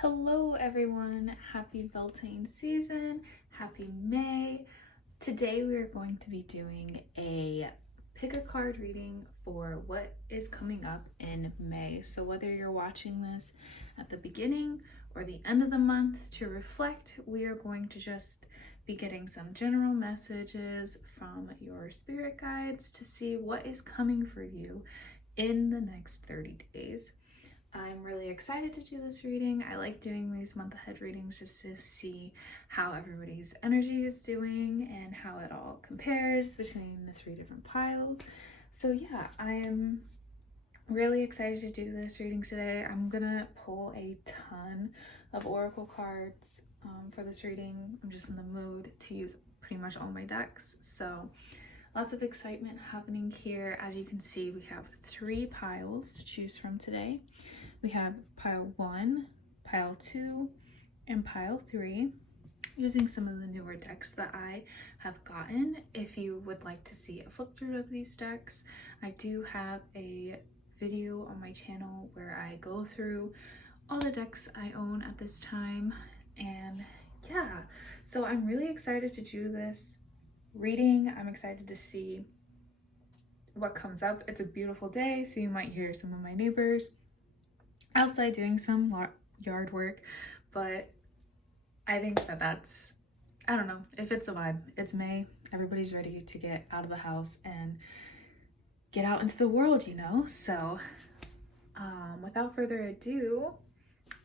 Hello everyone, happy Beltane season, happy May. Today we are going to be doing a pick a card reading for what is coming up in May. So whether you're watching this at the beginning or the end of the month to reflect, we are going to just be getting some general messages from your spirit guides to see what is coming for you in the next 30 days. I'm really excited to do this reading. I like doing these month ahead readings just to see how everybody's energy is doing and how it all compares between the three different piles. So yeah, I am really excited to do this reading today. I'm gonna pull a ton of oracle cards for this reading. I'm just in the mood to use pretty much all my decks. So lots of excitement happening here. As you can see, we have 3 piles to choose from today. We have pile 1, pile 2, and pile 3, using some of the newer decks that I have gotten. If you would like to see a flip through of these decks, I do have a video on my channel where I go through all the decks I own at this time. And yeah, so I'm really excited to do this reading. I'm excited to see what comes up. It's a beautiful day, so you might hear some of my neighbors outside doing some yard work, but I think that's, I don't know, if it's a vibe. It's May, everybody's ready to get out of the house and get out into the world, you know? So without further ado,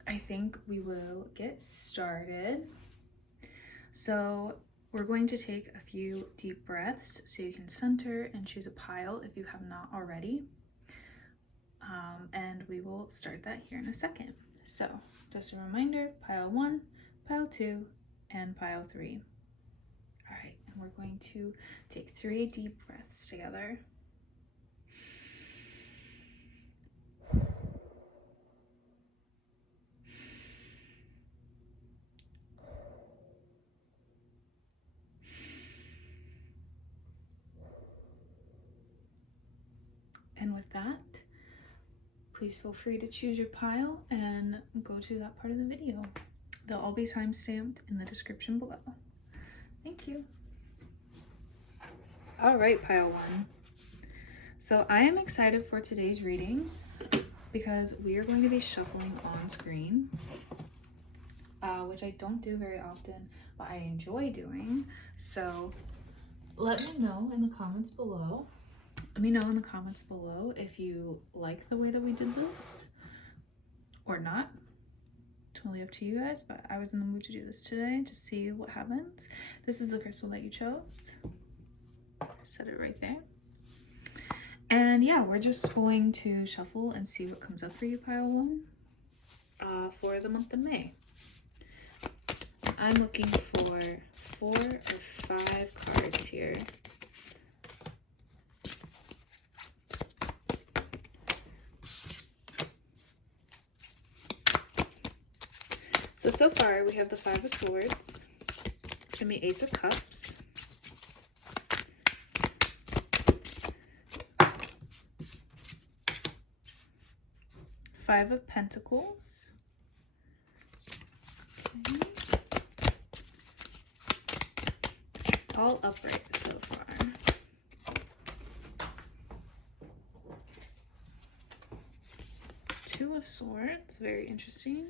I think we will get started. So we're going to take a few deep breaths so you can center and choose a pile if you have not already. And we will start that here in a second. So just a reminder, pile 1, pile 2, and pile 3. All right, and we're going to take 3 deep breaths together. And with that, please feel free to choose your pile and go to that part of the video. They'll all be time-stamped in the description below. Thank you. All right, pile 1. So I am excited for today's reading because we are going to be shuffling on screen, which I don't do very often, but I enjoy doing. So let me know in the comments below. Let me know in the comments below if you like the way that we did this or not. Totally up to you guys, but I was in the mood to do this today to see what happens. This is the crystal that you chose. I set it right there. And yeah, we're just going to shuffle and see what comes up for you, pile 1, for the month of May. I'm looking for 4 or 5 cards here. So far we have the 5 of Swords and the Ace of Cups. Five of Pentacles. Okay. All upright so far. Two of Swords, very interesting.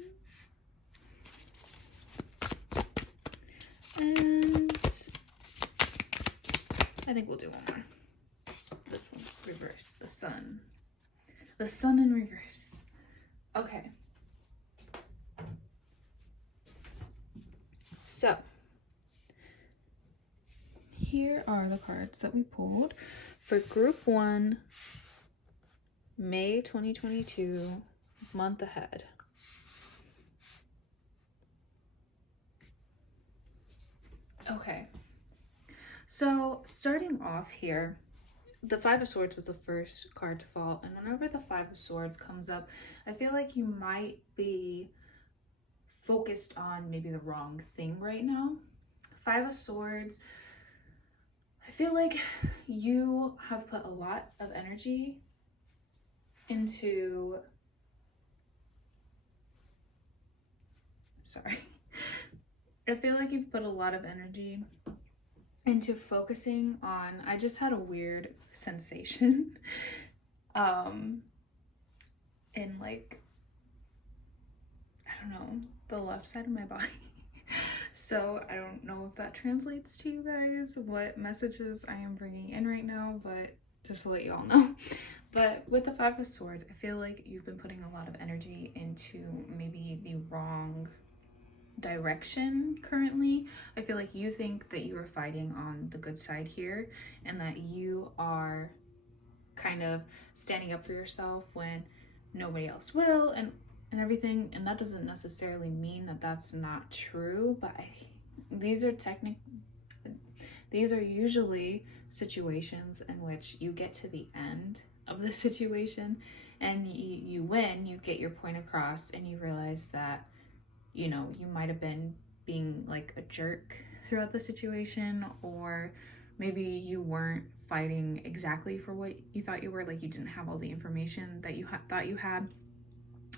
And I think we'll do one more. This one, reverse, the sun. The sun in reverse. Okay. So, here are the cards that we pulled for Group 1, May 2022, month ahead. Okay, so starting off here, the 5 of Swords was the first card to fall, and whenever the 5 of Swords comes up, I feel like you might be focused on maybe the wrong thing right now. 5 of Swords, I feel like you have put a lot of energy into sorry. I feel like you've put a lot of energy into focusing on, I just had a weird sensation in like, I don't know, the left side of my body. So I don't know if that translates to you guys, what messages I am bringing in right now, but just to let you all know. But with the Five of Swords, I feel like you've been putting a lot of energy into maybe the wrong direction currently. I feel like you think that you are fighting on the good side here and that you are kind of standing up for yourself when nobody else will and everything, and that doesn't necessarily mean that that's not true, but these are usually situations in which you get to the end of the situation and you win, you get your point across, and you realize that, you know, you might have been being like a jerk throughout the situation, or maybe you weren't fighting exactly for what you thought you were, like you didn't have all the information that you thought you had.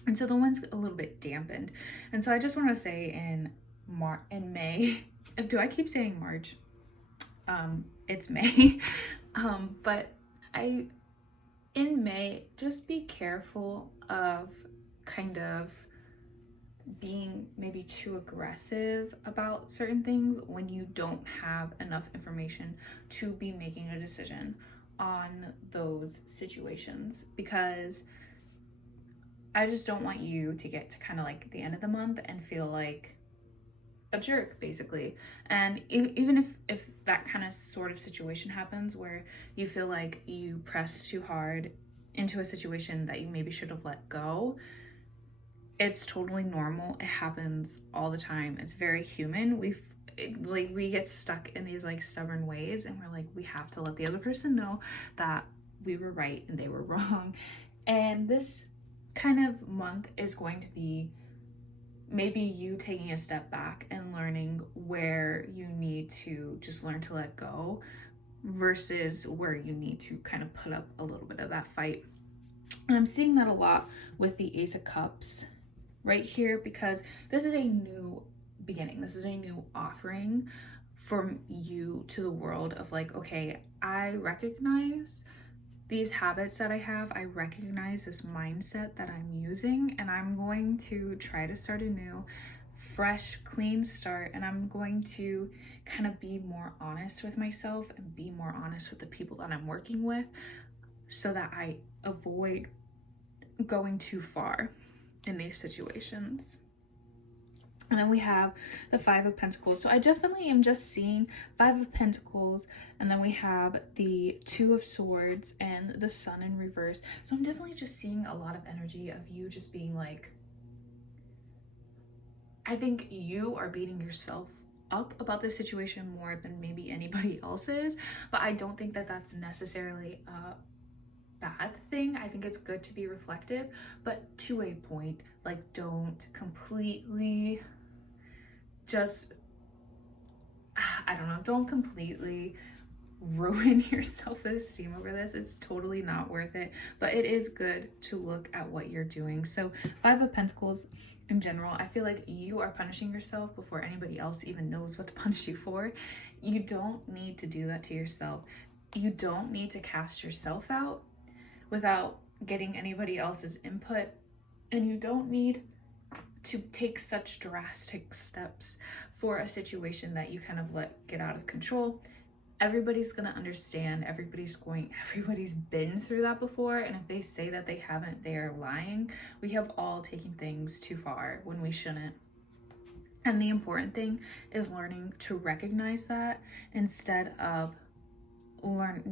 And so the win's a little bit dampened. And so I just want to say in May, do I keep saying March? It's May. But in May, just be careful of kind of being maybe too aggressive about certain things when you don't have enough information to be making a decision on those situations, because I just don't want you to get to kind of like the end of the month and feel like a jerk, basically. And even if that kind of sort of situation happens where you feel like you press too hard into a situation that you maybe should have let go, it's totally normal. It happens all the time. It's very human. We get stuck in these like stubborn ways, and we're like, we have to let the other person know that we were right and they were wrong. And this kind of month is going to be maybe you taking a step back and learning where you need to just learn to let go versus where you need to kind of put up a little bit of that fight. And I'm seeing that a lot with the Ace of Cups right here, because this is a new beginning. This is a new offering from you to the world of like, okay, I recognize these habits that I have, I recognize this mindset that I'm using, and I'm going to try to start a new, fresh, clean start, and I'm going to kind of be more honest with myself and be more honest with the people that I'm working with so that I avoid going too far in these situations. And then we have the Five of Pentacles. So I definitely am just seeing Five of Pentacles, and then we have the Two of Swords and the Sun in reverse. So I'm definitely just seeing a lot of energy of you just being like, I think you are beating yourself up about this situation more than maybe anybody else is, but I don't think that that's necessarily a bad thing. I think it's good to be reflective, but to a point. Like, don't completely just, I don't know, don't completely ruin your self-esteem over this. It's totally not worth it, but it is good to look at what you're doing. So Five of Pentacles in general, I feel like you are punishing yourself before anybody else even knows what to punish you for. You don't need to do that to yourself. You don't need to cast yourself out without getting anybody else's input, and you don't need to take such drastic steps for a situation that you kind of let get out of control. Everybody's gonna understand. Everybody's been through that before, and if they say that they haven't, they are lying. We have all taken things too far when we shouldn't. And the important thing is learning to recognize that instead of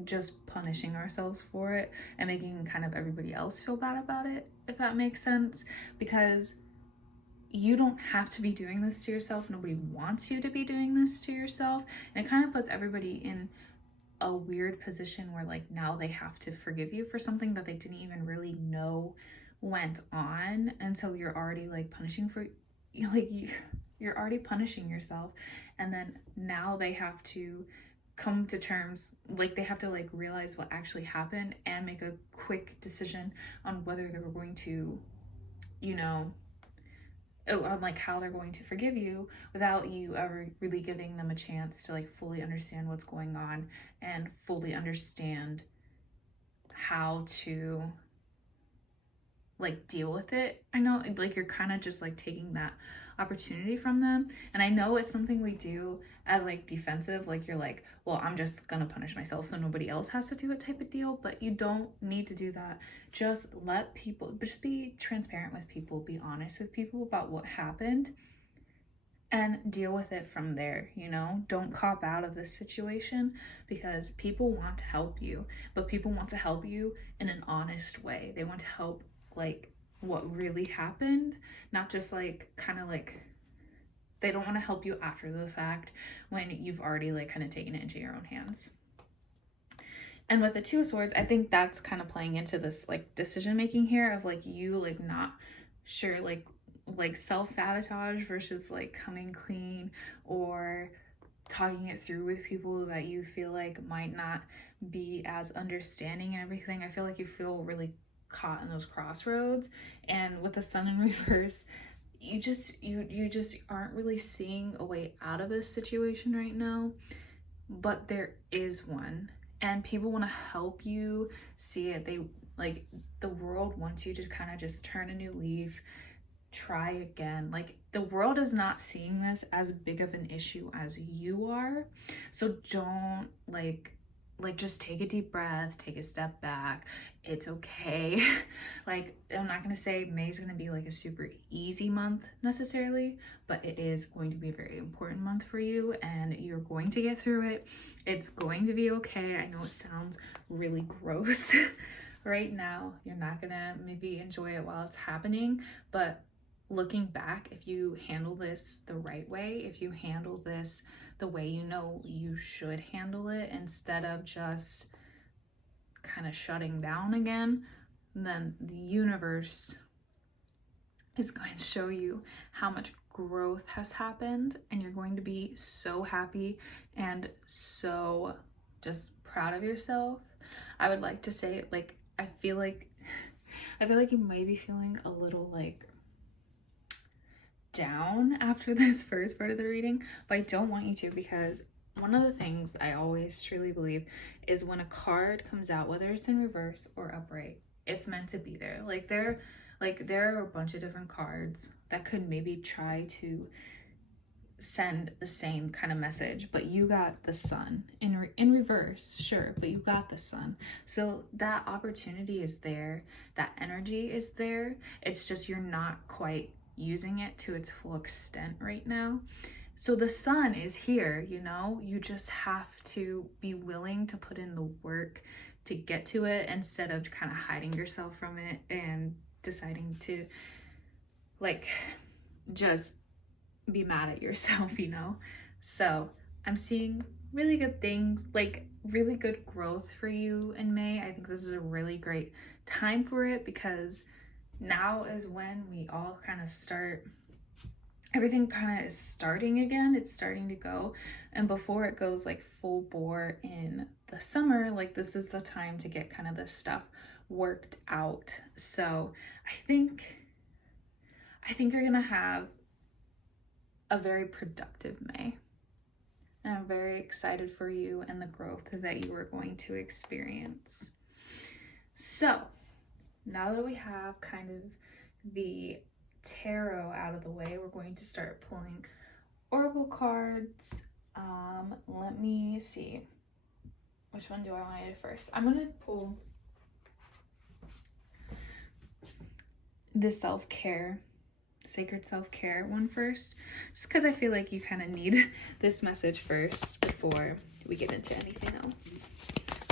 just punishing ourselves for it and making kind of everybody else feel bad about it, if that makes sense. Because you don't have to be doing this to yourself. Nobody wants you to be doing this to yourself. And it kind of puts everybody in a weird position where like now they have to forgive you for something that they didn't even really know went on. And so you're already like you're already punishing yourself. And then now they have to come to terms, like they have to like realize what actually happened and make a quick decision on whether they were going to, you know, on like how they're going to forgive you without you ever really giving them a chance to like fully understand what's going on and fully understand how to like deal with it. I know like you're kind of just like taking that opportunity from them, and I know it's something we do as like defensive, like you're like, well, I'm just gonna punish myself so nobody else has to do it type of deal. But you don't need to do that. Just let people, just be transparent with people, be honest with people about what happened and deal with it from there. You know, don't cop out of this situation, because people want to help you, but people want to help you in an honest way. They want to help like what really happened, not just like kind of like, they don't want to help you after the fact when you've already like kind of taken it into your own hands. And with the Two of Swords, I think that's kind of playing into this like decision making here of like you like not sure, like self-sabotage versus like coming clean or talking it through with people that you feel like might not be as understanding and everything. I feel like you feel really caught in those crossroads, and with the Sun in reverse, you just aren't really seeing a way out of this situation right now, but there is one, and people want to help you see it. They like, the world wants you to kind of just turn a new leaf, try again. Like, the world is not seeing this as big of an issue as you are, so don't like just take a deep breath, take a step back. It's okay. Like, I'm not gonna say May's gonna be like a super easy month necessarily, but it is going to be a very important month for you, and you're going to get through it. It's going to be okay. I know it sounds really gross right now. You're not gonna maybe enjoy it while it's happening, but looking back, if you handle this the right way, if you handle this the way you know you should handle it, instead of just kind of shutting down again, then the universe is going to show you how much growth has happened, and you're going to be so happy and so just proud of yourself. I would like to say, like, I feel like you might be feeling a little like down after this first part of the reading, but I don't want you to, because one of the things I always truly believe is when a card comes out, whether it's in reverse or upright, it's meant to be there. Like, there are a bunch of different cards that could maybe try to send the same kind of message, but you got the Sun in reverse, sure, but you got the Sun. So that opportunity is there, that energy is there. It's just you're not quite using it to its full extent right now. So the Sun is here, you know, you just have to be willing to put in the work to get to it, instead of kind of hiding yourself from it and deciding to like just be mad at yourself, you know. So I'm seeing really good things, like really good growth for you in May. I think this is a really great time for it, because now is when we all kind of start, everything kind of is starting again. It's starting to go, and before it goes like full bore in the summer, like this is the time to get kind of this stuff worked out. So I think you're gonna have a very productive May, and I'm very excited for you and the growth that you are going to experience. So now that we have kind of the tarot out of the way, we're going to start pulling oracle cards. Let me see, which one do I want to do first? I'm going to pull the self-care, sacred self-care one first, just because I feel like you kind of need this message first before we get into anything else.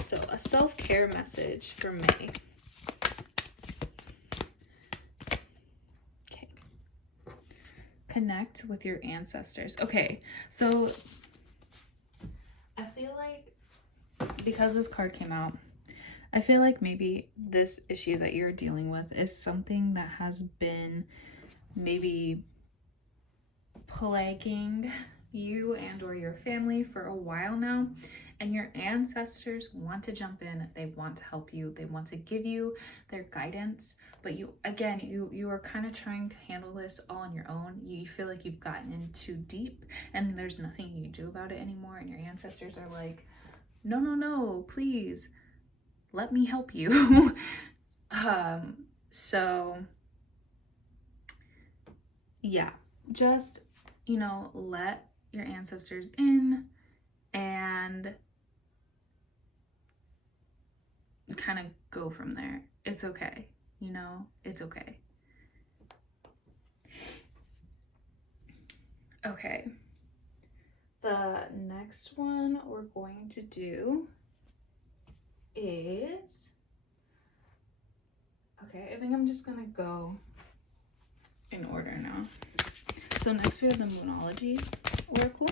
So a self-care message for May. Okay. Connect with your ancestors. Okay, so I feel like because this card came out, I feel like maybe this issue that you're dealing with is something that has been maybe plaguing you and or your family for a while now, and your ancestors want to jump in. They want to help you. They want to give you their guidance. But you are kind of trying to handle this all on your own. You feel like you've gotten in too deep and there's nothing you can do about it anymore. And your ancestors are like, no, no, no, please let me help you. So yeah, just, you know, let your ancestors in and kind of go from there. It's okay. You know, it's okay. Okay. The next one we're going to do is, okay, I think I'm just gonna go in order now. So next we have the Moonology Oracle.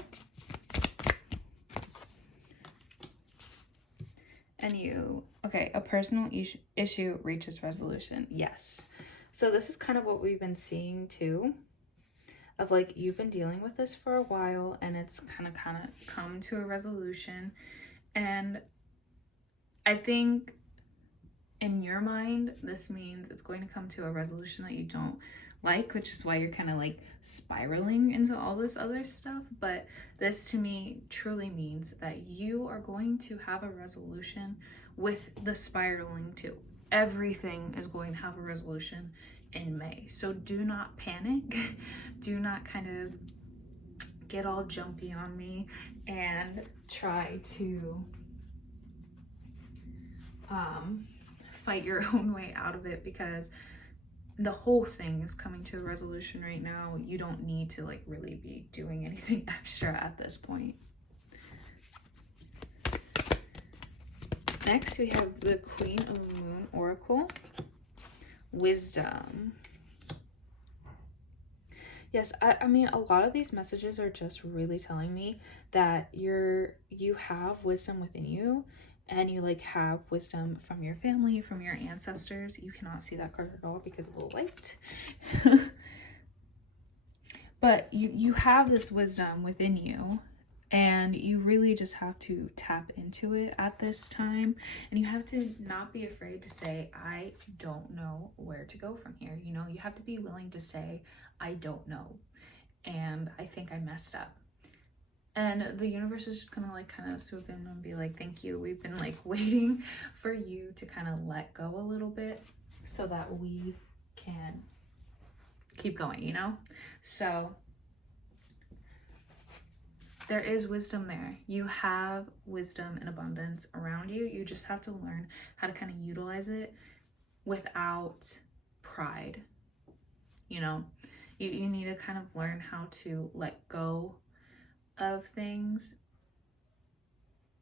And you, okay, a personal issue reaches resolution. Yes. So this is kind of what we've been seeing too, of like, you've been dealing with this for a while and it's kind of come to a resolution. And I think in your mind, this means it's going to come to a resolution that you don't like, which is why you're kind of like spiraling into all this other stuff. But this to me truly means that you are going to have a resolution with the spiraling too. Everything is going to have a resolution in May. So do not panic. Do not kind of get all jumpy on me and try to fight your own way out of it, because the whole thing is coming to a resolution right now. You don't need to like really be doing anything extra at this point. Next we have the Queen of the Moon Oracle. Wisdom. Yes, I mean, a lot of these messages are just really telling me that you have wisdom within you, and you like have wisdom from your family, from your ancestors. You cannot see that card at all because of the light. But you have this wisdom within you, and you really just have to tap into it at this time. And you have to not be afraid to say, I don't know where to go from here. You know, you have to be willing to say, I don't know, and I think I messed up. And the universe is just gonna like kind of swoop in and be like, thank you. We've been like waiting for you to kind of let go a little bit so that we can keep going, you know? So there is wisdom there. You have wisdom in abundance around you. You just have to learn how to kind of utilize it without pride. You know, you need to kind of learn how to let go of things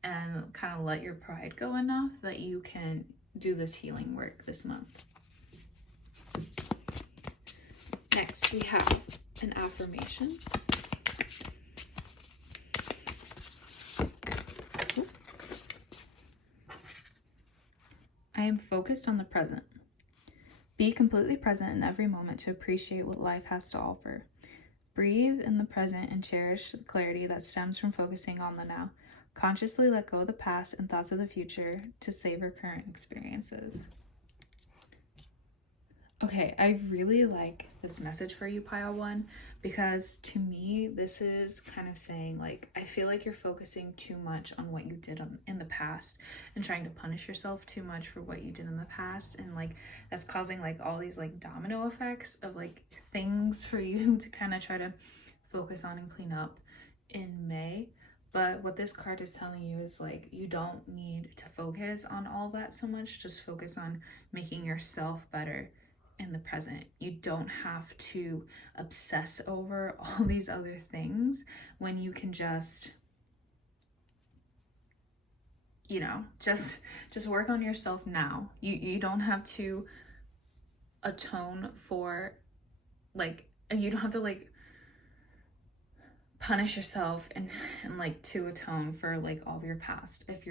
and kind of let your pride go enough that you can do this healing work this month. Next, we have an affirmation. I am focused on the present. Be completely present in every moment to appreciate what life has to offer. Breathe in the present and cherish the clarity that stems from focusing on the now. Consciously let go of the past and thoughts of the future to savor current experiences. Okay, I really like this message for you, Pile 1, because to me, this is kind of saying, like, I feel like you're focusing too much on what you did in the past and trying to punish yourself too much for what you did in the past. And, like, that's causing, like, all these, like, domino effects of, like, things for you to kind of try to focus on and clean up in May. But what this card is telling you is, like, you don't need to focus on all that so much. Just focus on making yourself better in the present. You don't have to obsess over all these other things when you can just, you know, just work on yourself now. You don't have to atone for, like, you don't have to like punish yourself and like to atone for like all of your past if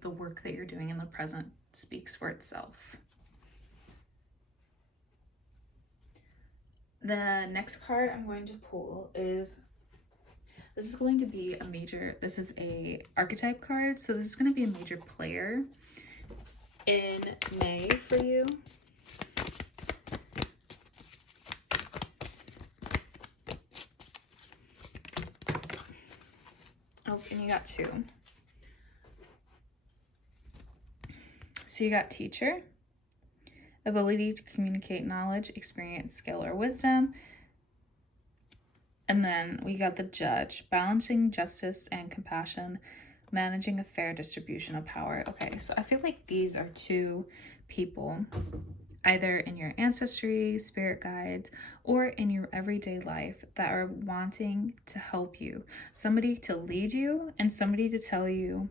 the work that you're doing in the present speaks for itself. The next card I'm going to pull is This is going to be a major, this is a archetype card, so this is going to be a major player in May for you. Oh, and you got 2. So you got teacher, ability to communicate knowledge, experience, skill, or wisdom. And then we got the judge, balancing justice and compassion, managing a fair distribution of power. Okay, so I feel like these are 2 people, either in your ancestry, spirit guides, or in your everyday life that are wanting to help you. Somebody to lead you and somebody to tell you,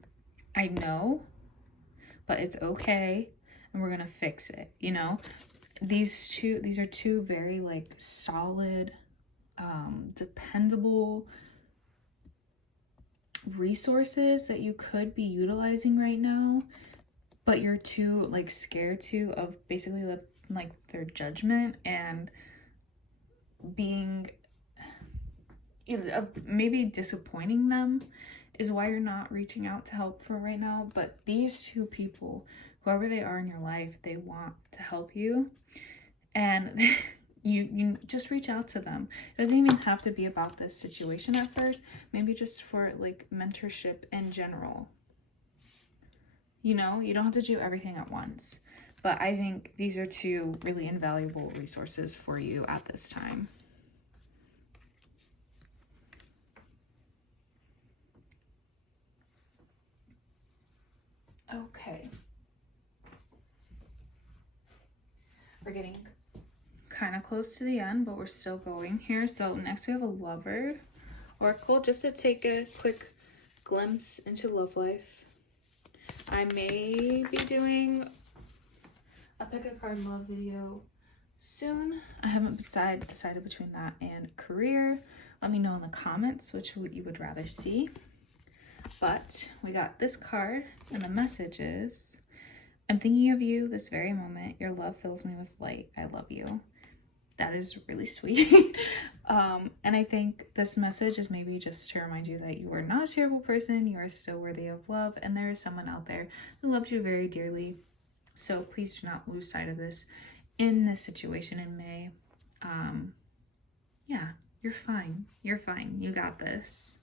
I know, but it's okay, and we're gonna fix it, you know? These are 2 very like solid, dependable resources that you could be utilizing right now, but you're too like scared to of basically like their judgment and being, you know, maybe disappointing them is why you're not reaching out to help for right now. But these 2 people, whoever they are in your life, they want to help you, and you just reach out to them. It doesn't even have to be about this situation at first, maybe just for like mentorship in general. You know, you don't have to do everything at once, but I think these are 2 really invaluable resources for you at this time. Okay. We're getting kind of close to the end, but we're still going here. So next we have a lover oracle, just to take a quick glimpse into love life. I may be doing a pick a card love video soon. I haven't decided between that and career. Let me know in the comments which you would rather see. But we got this card, and the message is, I'm thinking of you this very moment. Your love fills me with light. I love you. That is really sweet. And I think this message is maybe just to remind you that you are not a terrible person. You are still worthy of love, and there is someone out there who loves you very dearly. So please do not lose sight of this in this situation in May. Yeah, you're fine. You're fine. You got this.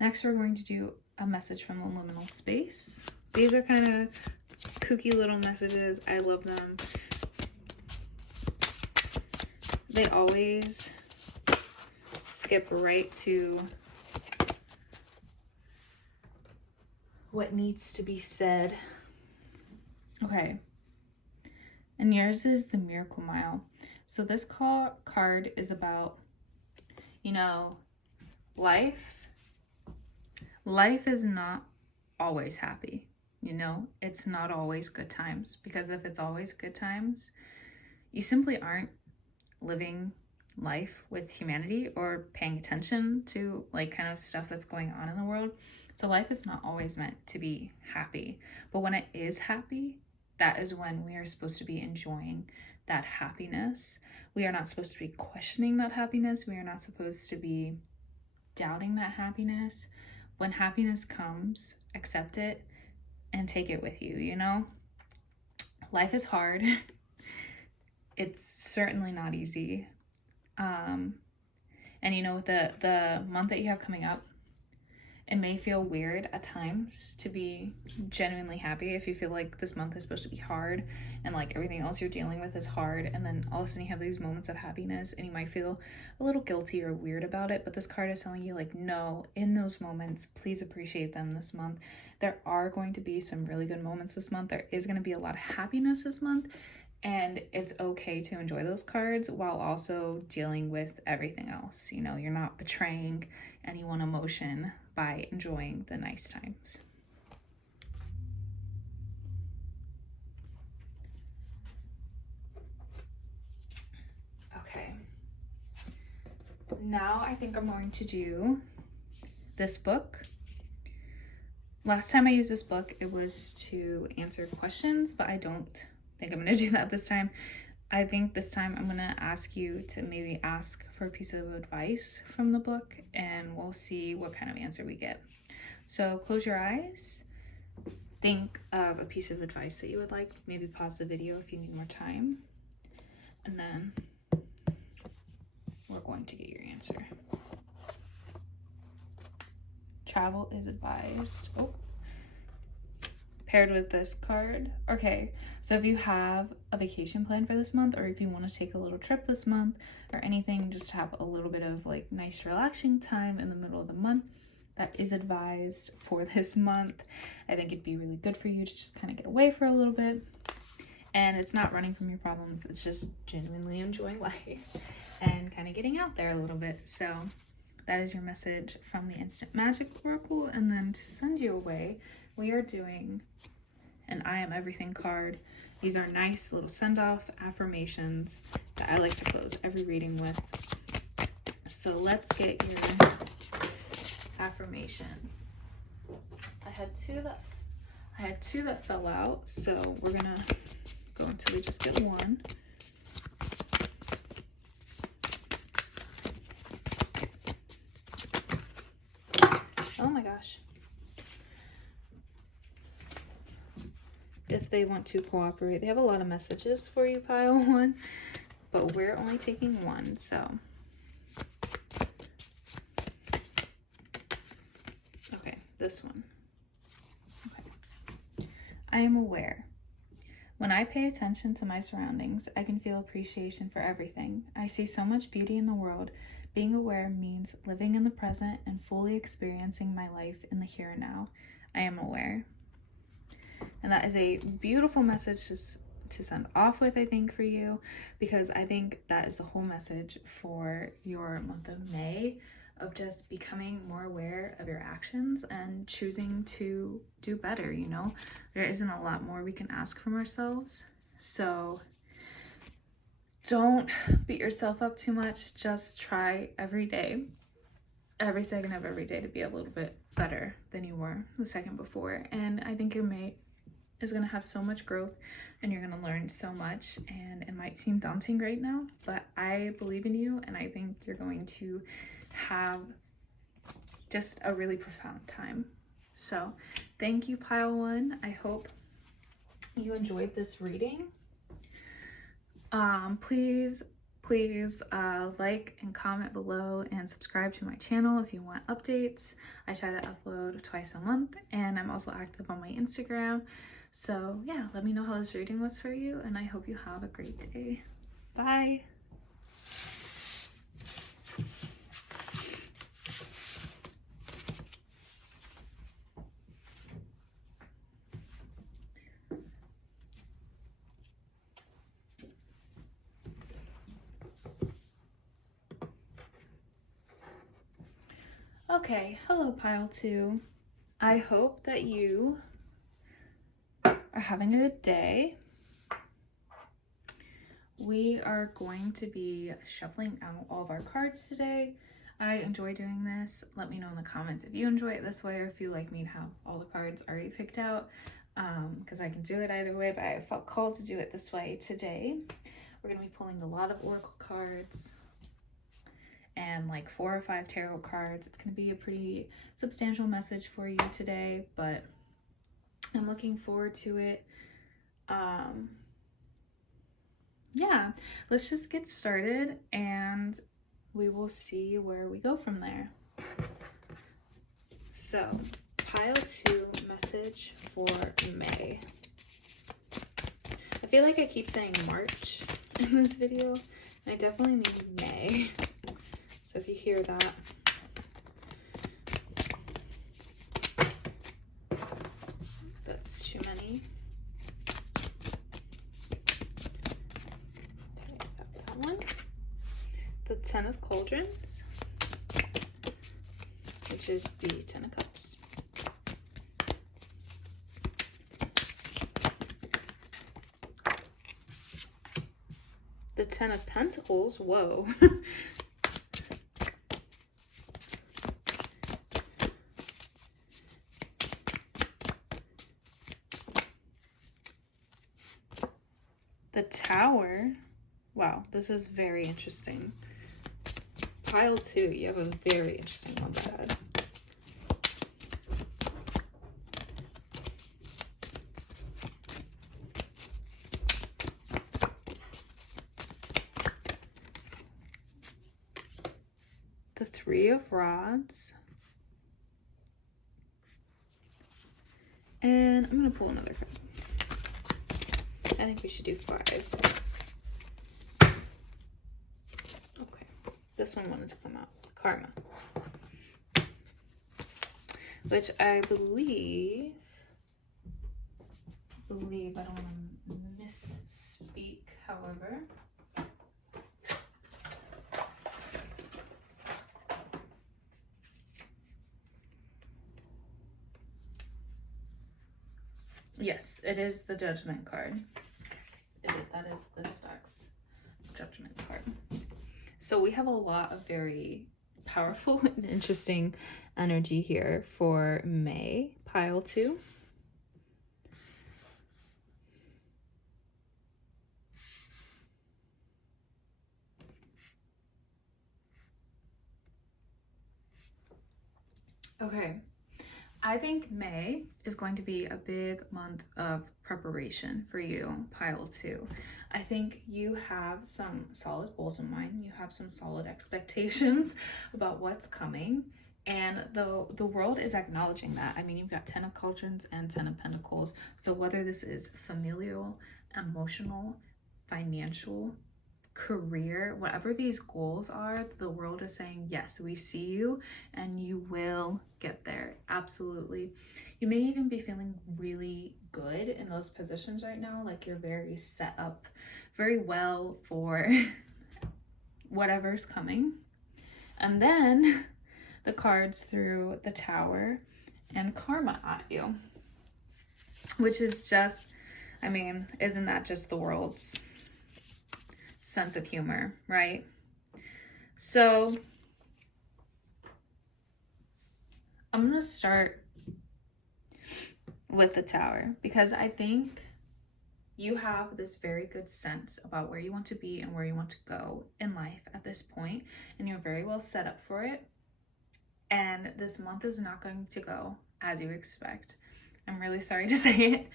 Next, we're going to do a message from the liminal space. These are kind of kooky little messages. I love them. They always skip right to what needs to be said. Okay. And yours is the Miracle Mile. So this card is about, you know, life. Life is not always happy. You know, it's not always good times, because if it's always good times, you simply aren't living life with humanity or paying attention to like kind of stuff that's going on in the world. So life is not always meant to be happy, but when it is happy, that is when we are supposed to be enjoying that happiness. We are not supposed to be questioning that happiness. We are not supposed to be doubting that happiness. When happiness comes, accept it and take it with you, you know? Life is hard. It's certainly not easy. And you know, with the month that you have coming up, it may feel weird at times to be genuinely happy if you feel like this month is supposed to be hard and like everything else you're dealing with is hard, and then all of a sudden you have these moments of happiness and you might feel a little guilty or weird about it. But this card is telling you like, no, in those moments, please appreciate them this month. There are going to be some really good moments this month. There is going to be a lot of happiness this month, and it's okay to enjoy those cards while also dealing with everything else. You know, you're not betraying any one emotion by enjoying the nice times. Okay. Now I think I'm going to do this book. Last time I used this book, it was to answer questions, but I don't think I'm going to do that this time. I think this time I'm gonna ask you to maybe ask for a piece of advice from the book, and we'll see what kind of answer we get. So close your eyes, think of a piece of advice that you would like, maybe pause the video if you need more time, and then we're going to get your answer. Travel is advised. Oh, paired with this card. Okay, so if you have a vacation plan for this month, or if you want to take a little trip this month or anything, just to have a little bit of like nice relaxing time in the middle of the month, that is advised for this month. I think it'd be really good for you to just kind of get away for a little bit. And it's not running from your problems, it's just genuinely enjoying life and kind of getting out there a little bit. So that is your message from the Instant Magic Oracle. And then to send you away, we are doing an I Am Everything card. These are nice little send-off affirmations that I like to close every reading with. So let's get your affirmation. I had two that fell out, so we're gonna go until we just get one. Oh my gosh. If they want to cooperate, they have a lot of messages for you, pile one, but we're only taking one, so. Okay, this one. Okay. I am aware. When I pay attention to my surroundings, I can feel appreciation for everything. I see so much beauty in the world. Being aware means living in the present and fully experiencing my life in the here and now. I am aware. And that is a beautiful message to send off with, I think, for you, because I think that is the whole message for your month of May, of just becoming more aware of your actions and choosing to do better. You know, there isn't a lot more we can ask from ourselves, so don't beat yourself up too much. Just try every day, every second of every day, to be a little bit better than you were the second before. And I think your May is going to have so much growth, and you're going to learn so much, and it might seem daunting right now, but I believe in you, and I think you're going to have just a really profound time. So thank you, pile one. I hope you enjoyed this reading. Please like and comment below and subscribe to my channel if you want updates. I try to upload twice a month, and I'm also active on my Instagram. So yeah, let me know how this reading was for you, and I hope you have a great day. Bye. Okay, hello pile two. I hope that you are having a good day. We are going to be shuffling out all of our cards today. I enjoy doing this. Let me know in the comments if you enjoy it this way, or if you like me to have all the cards already picked out, because I can do it either way, but I felt called to do it this way today. We're going to be pulling a lot of oracle cards and like 4 or 5 tarot cards. It's going to be a pretty substantial message for you today, but I'm looking forward to it. Yeah, let's just get started, and we will see where we go from there. So, pile 2 message for May. I feel like I keep saying March in this video, and I definitely mean May. So if you hear that, that's too many. Okay, got that one. The 10 of Cauldrons, which is the 10 of Cups. The 10 of Pentacles, whoa. The Tower, Wow, this is very interesting. Pile 2, you have a very interesting one said. The 3 of Rods. And I'm going to pull another card. I think we should do 5. Okay, this one wanted to come out. Karma. Which I believe, I don't want to misspeak, however. Yes, it is the Judgment card. That is this deck's Judgment card. So we have a lot of very powerful and interesting energy here for May, pile 2. Okay, I think May is going to be a big month of preparation for you, pile 2. I think you have some solid goals in mind. You have some solid expectations about what's coming. And the world is acknowledging that. I mean, you've got 10 of Cauldrons and 10 of Pentacles. So whether this is familial, emotional, financial, career, whatever these goals are, the world is saying, yes, we see you and you will get there. Absolutely. You may even be feeling really good in those positions right now, like you're very set up very well for whatever's coming. And then the cards through the Tower and Karma at you, which is just, I mean, isn't that just the world's sense of humor, right? So I'm gonna start with the Tower because I think you have this very good sense about where you want to be and where you want to go in life at this point, and you're very well set up for it. And this month is not going to go as you expect. I'm really sorry to say it,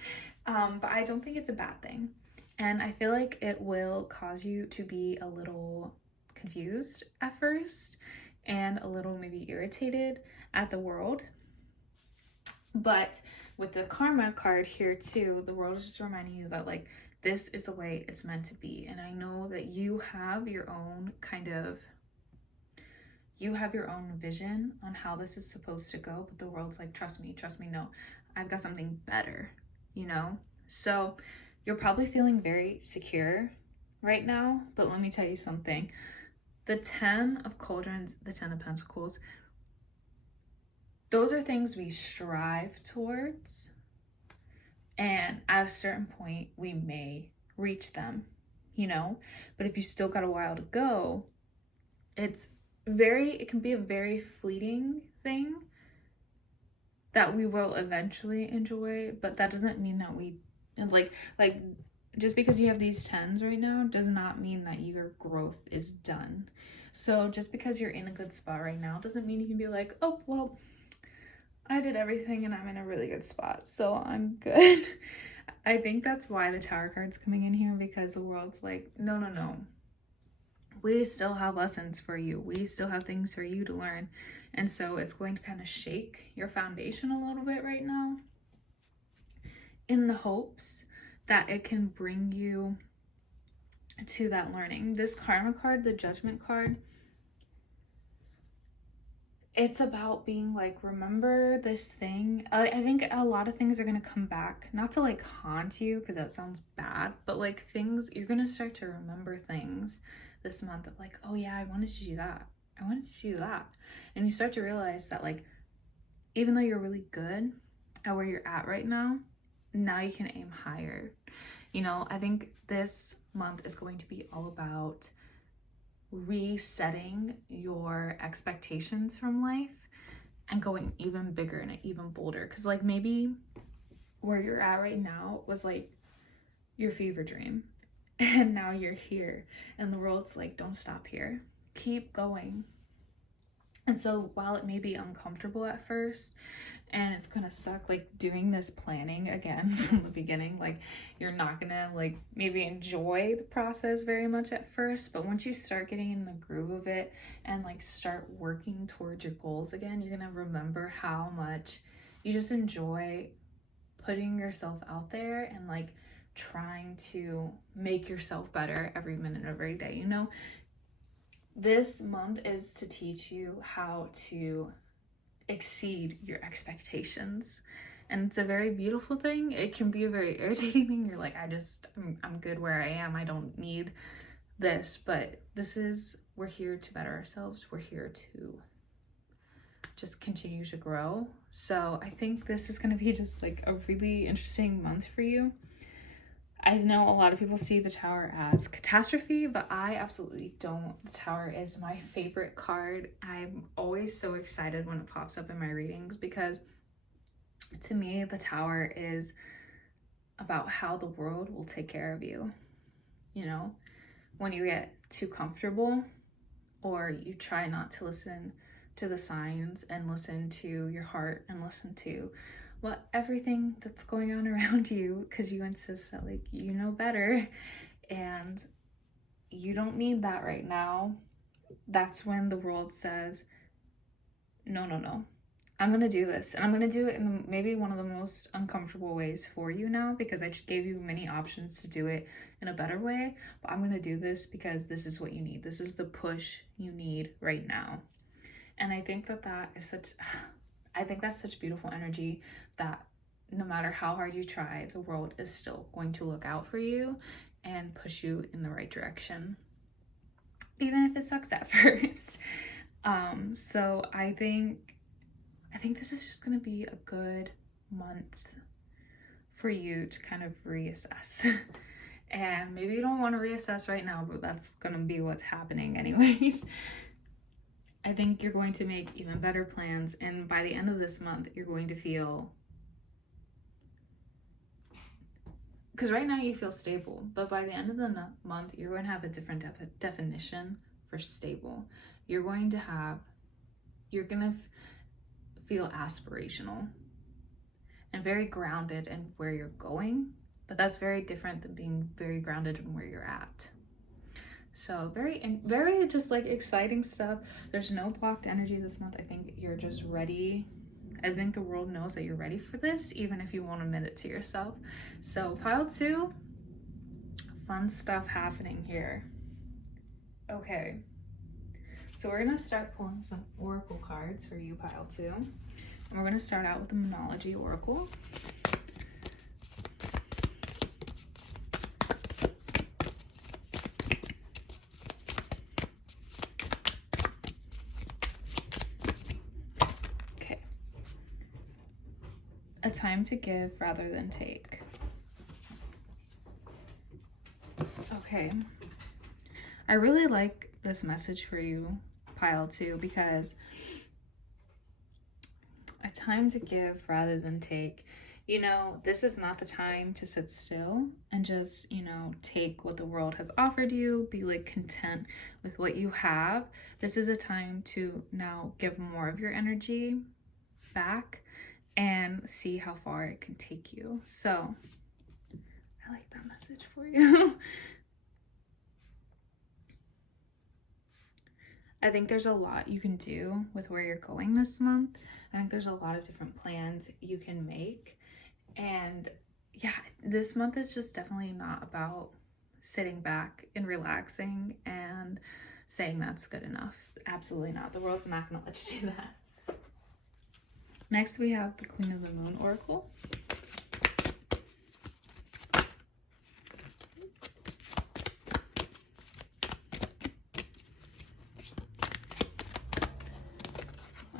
but I don't think it's a bad thing. And I feel like it will cause you to be a little confused at first and a little maybe irritated at the world. But with the Karma card here too, the world is just reminding you that like this is the way it's meant to be. And I know that you have your own vision on how this is supposed to go, but the world's like, trust me, no, I've got something better, you know? So you're probably feeling very secure right now, but let me tell you something. The 10 of Cauldrons, the 10 of Pentacles, those are things we strive towards. And at a certain point, we may reach them, you know? But if you still got a while to go, it can be a very fleeting thing that we will eventually enjoy, but that doesn't mean that we like just because you have these 10s right now does not mean that your growth is done. So just because you're in a good spot right now doesn't mean you can be like, oh well, I did everything and I'm in a really good spot, so I'm good. I think that's why the Tower card's coming in here, because the world's like, no, we still have lessons for you, we still have things for you to learn. And so it's going to kind of shake your foundation a little bit right now, in the hopes that it can bring you to that learning. This Karma card, the Judgment card, it's about being like, remember this thing. I think a lot of things are going to come back, not to like haunt you, because that sounds bad, but like things, you're going to start to remember things this month of like, oh yeah, I wanted to do that. And you start to realize that like, even though you're really good at where you're at right now you can aim higher. You know, I think this month is going to be all about resetting your expectations from life and going even bigger and even bolder. Because like maybe where you're at right now was like your fever dream, and now you're here, and the world's like, don't stop here, keep going. And so while it may be uncomfortable at first, and it's gonna suck, like doing this planning again from the beginning, like you're not gonna like maybe enjoy the process very much at first, but once you start getting in the groove of it and like start working towards your goals again, you're gonna remember how much you just enjoy putting yourself out there and like trying to make yourself better every minute of every day. You know, this month is to teach you how to exceed your expectations, and it's a very beautiful thing. It can be a very irritating thing. You're like, I'm good where I am, I don't need this. But we're here to better ourselves, we're here to just continue to grow. So I think this is going to be just like a really interesting month for you. I know a lot of people see the Tower as catastrophe, but I absolutely don't. The Tower is my favorite card. I'm always so excited when it pops up in my readings, because to me, the Tower is about how the world will take care of you. You know, when you get too comfortable or you try not to listen to the signs and listen to your heart and listen to everything that's going on around you, because you insist that like you know better and you don't need that right now, that's when the world says, no, I'm gonna do this, and I'm gonna do it in maybe one of the most uncomfortable ways for you now, because I just gave you many options to do it in a better way, but I'm gonna do this because this is what you need. This is the push you need right now. And I think that's such beautiful energy, that no matter how hard you try, the world is still going to look out for you and push you in the right direction, even if it sucks at first. So I think this is just going to be a good month for you to kind of reassess. And maybe you don't want to reassess right now, but that's going to be what's happening anyways. I think you're going to make even better plans, and by the end of this month, you're going to feel, because right now you feel stable, but by the end of the month, you're going to have a different definition for stable. You're going to feel aspirational and very grounded in where you're going, but that's very different than being very grounded in where you're at. So very just like exciting stuff. There's no blocked energy this month. I think you're just ready. I think the world knows that you're ready for this, even if you won't admit it to yourself. So pile 2, fun stuff happening here. Okay, so we're gonna start pulling some oracle cards for you, pile 2. And we're gonna start out with the Moonology oracle. A time to give rather than take. Okay, I really like this message for you, pile 2, because a time to give rather than take. You know, this is not the time to sit still and just, you know, take what the world has offered you, be like content with what you have. This is a time to now give more of your energy back and see how far it can take you. So I like that message for you. I think there's a lot you can do with where you're going this month. I think there's a lot of different plans you can make. And yeah, this month is just definitely not about sitting back and relaxing and saying that's good enough. Absolutely not. The world's not going to let you do that. Next, we have the Queen of the Moon oracle.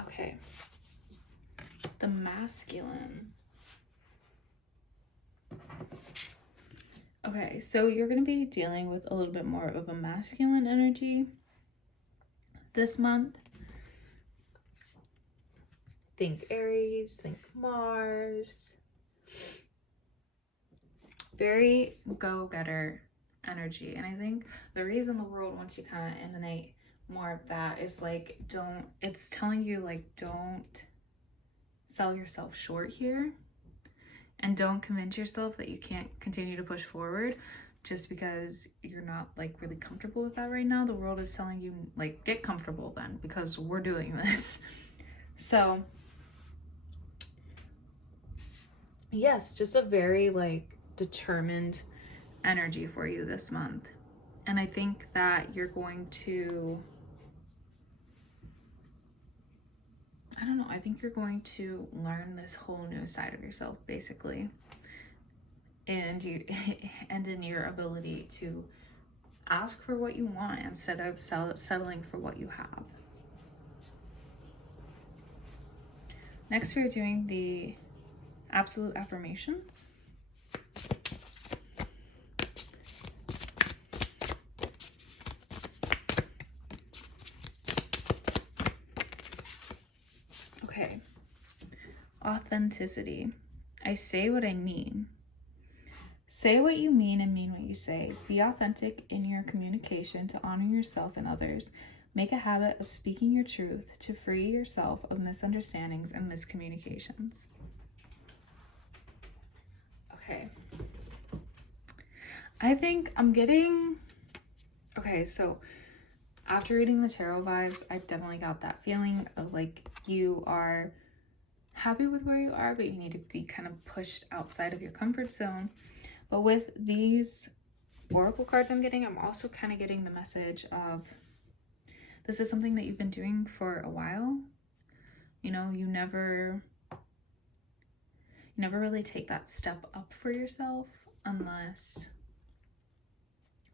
Okay. The masculine. Okay, so you're going to be dealing with a little bit more of a masculine energy this month. Think Aries, think Mars. Very go-getter energy. And I think the reason the world wants you to kind of emanate more of that is like, it's telling you like, don't sell yourself short here, and don't convince yourself that you can't continue to push forward just because you're not like really comfortable with that right now. The world is telling you like, get comfortable then, because we're doing this. So yes, just a very like determined energy for you this month. And I think that you're going to, I don't know, I think you're going to learn this whole new side of yourself, basically. And in your ability to ask for what you want instead of settling for what you have. Next, we're doing the absolute affirmations. Okay. Authenticity. I say what I mean. Say what you mean and mean what you say. Be authentic in your communication to honor yourself and others. Make a habit of speaking your truth to free yourself of misunderstandings and miscommunications. Okay. I think I'm getting... Okay, so after reading the tarot vibes, I definitely got that feeling of like you are happy with where you are, but you need to be kind of pushed outside of your comfort zone. But with these oracle cards I'm getting, I'm also kind of getting the message of this is something that you've been doing for a while. You know, you never really take that step up for yourself unless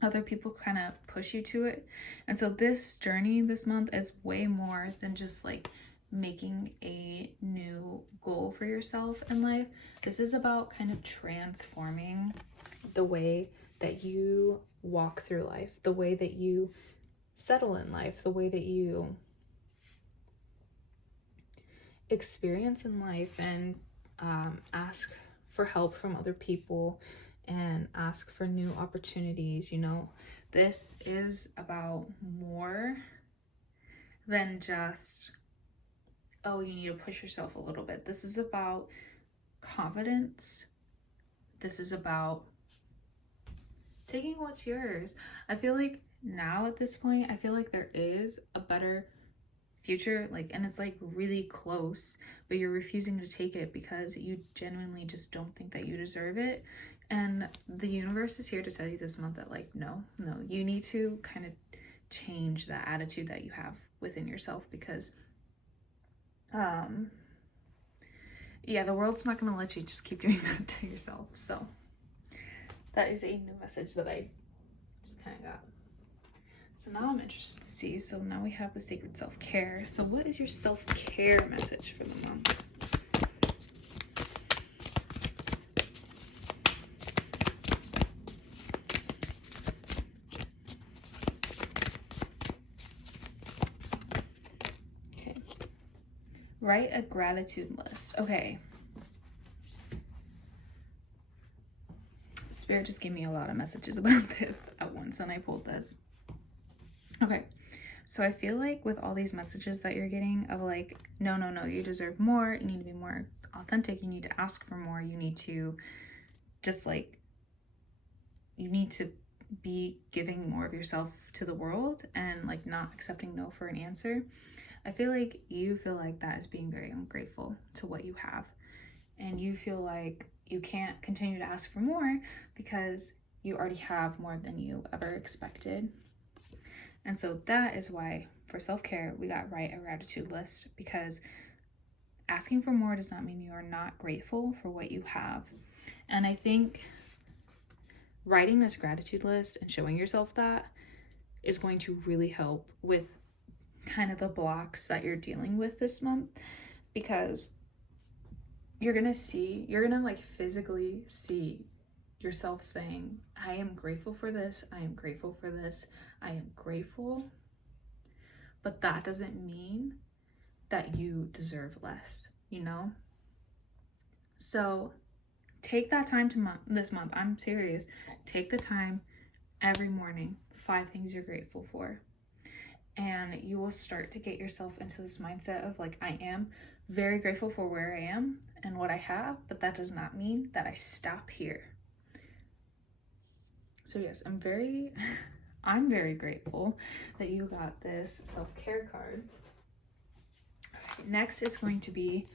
other people kind of push you to it. And so this journey this month is way more than just like making a new goal for yourself in life. This is about kind of transforming the way that you walk through life, the way that you settle in life, the way that you experience in life, and ask for help from other people and ask for new opportunities. You know, this is about more than just, oh, you need to push yourself a little bit. This is about confidence. This is about taking what's yours. I feel like now at this point, I feel like there is a better future, like, and it's like really close, but you're refusing to take it because you genuinely just don't think that you deserve it. And the universe is here to tell you this month that like, no, you need to kind of change that attitude that you have within yourself, because yeah, the world's not going to let you just keep doing that to yourself. So that is a new message that I just kind of got. So now I'm interested to see. So now we have the sacred self-care. So what is your self-care message for the month? Okay. Write a gratitude list. Okay. Spirit just gave me a lot of messages about this at once when I pulled this. Okay, so I feel like with all these messages that you're getting of like, no, you deserve more, you need to be more authentic, you need to ask for more, you need to just like, you need to be giving more of yourself to the world and like not accepting no for an answer. I feel like you feel like that is being very ungrateful to what you have. And you feel like you can't continue to ask for more because you already have more than you ever expected. And so that is why for self-care, we got write a gratitude list, because asking for more does not mean you are not grateful for what you have. And I think writing this gratitude list and showing yourself that is going to really help with kind of the blocks that you're dealing with this month, because you're gonna like physically see yourself saying, I am grateful for this, I am grateful for this, I am grateful. But that doesn't mean that you deserve less, you know? So take that time this month, I'm serious, take the time every morning 5 things you're grateful for. And you will start to get yourself into this mindset of like, I am very grateful for where I am and what I have, but that does not mean that I stop here. So yes, I'm very grateful that you got this self-care card. Next is going to be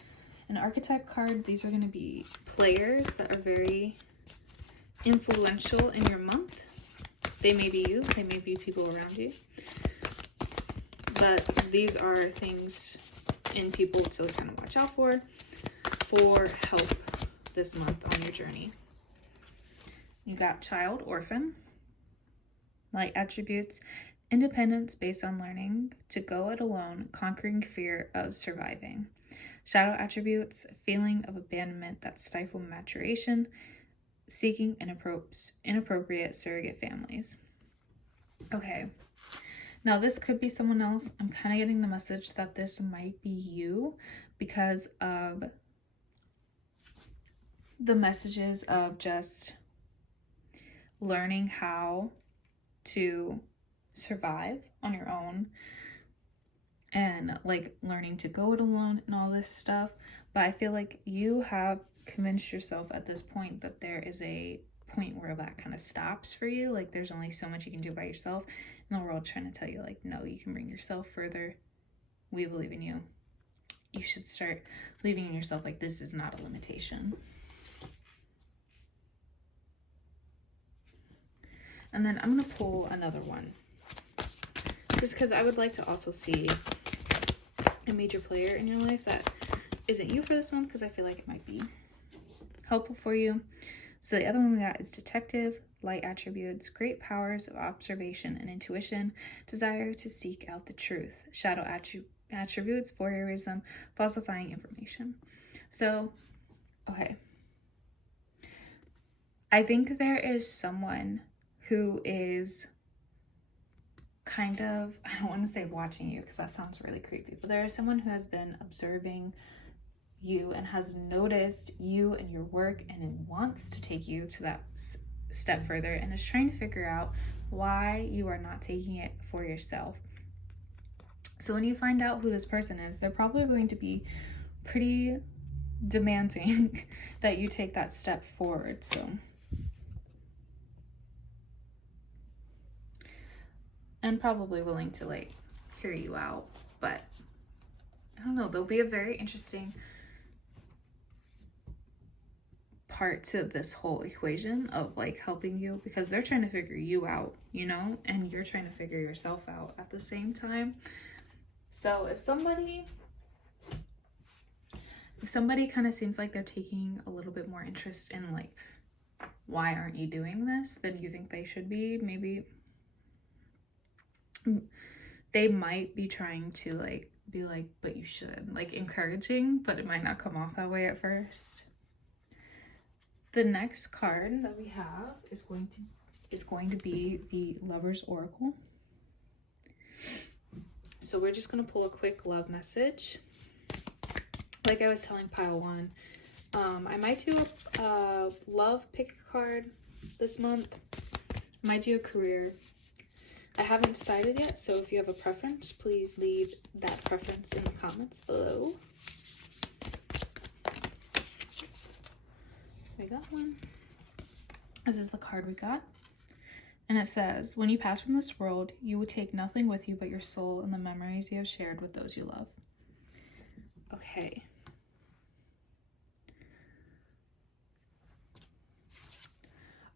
an archetype card. These are going to be players that are very influential in your month. They may be you, they may be people around you. But these are things in people to kind of watch out for help this month on your journey. You got child, orphan, light attributes, independence based on learning to go it alone, conquering fear of surviving. Shadow attributes, feeling of abandonment that stifle maturation, seeking inappropriate surrogate families. Okay. Now, this could be someone else. I'm kind of getting the message that this might be you because of the messages of just learning how to survive on your own and like learning to go it alone and all this stuff. But I feel like you have convinced yourself at this point that there is a point where that kind of stops for you. Like there's only so much you can do by yourself. And the world trying to tell you like, no, you can bring yourself further. We believe in you. You should start believing in yourself. Like this is not a limitation. And then I'm going to pull another one. Just because I would like to also see a major player in your life that isn't you for this month, because I feel like it might be helpful for you. So the other one we got is detective, light attributes, great powers of observation and intuition, desire to seek out the truth. Shadow attributes, voyeurism, falsifying information. So, okay. I think there is someone who is kind of, I don't want to say watching you because that sounds really creepy, but there is someone who has been observing you and has noticed you and your work and it wants to take you to that step further and is trying to figure out why you are not taking it for yourself. So when you find out who this person is, they're probably going to be pretty demanding that you take that step forward. So and probably willing to like hear you out, but I don't know, there'll be a very interesting part to this whole equation of like helping you because they're trying to figure you out, you know, and you're trying to figure yourself out at the same time. So if somebody kind of seems like they're taking a little bit more interest in like, why aren't you doing this than you think they should be, maybe they might be trying to like be like, but you should, like encouraging, but it might not come off that way at first. The next card that we have is going to be the Lover's Oracle. So we're just going to pull a quick love message. Like I was telling pile one, I might do a love pick card this month. I might do a career. I haven't decided yet, so if you have a preference, please leave that preference in the comments below. I got one. This is the card we got. And it says, when you pass from this world, you will take nothing with you but your soul and the memories you have shared with those you love. Okay.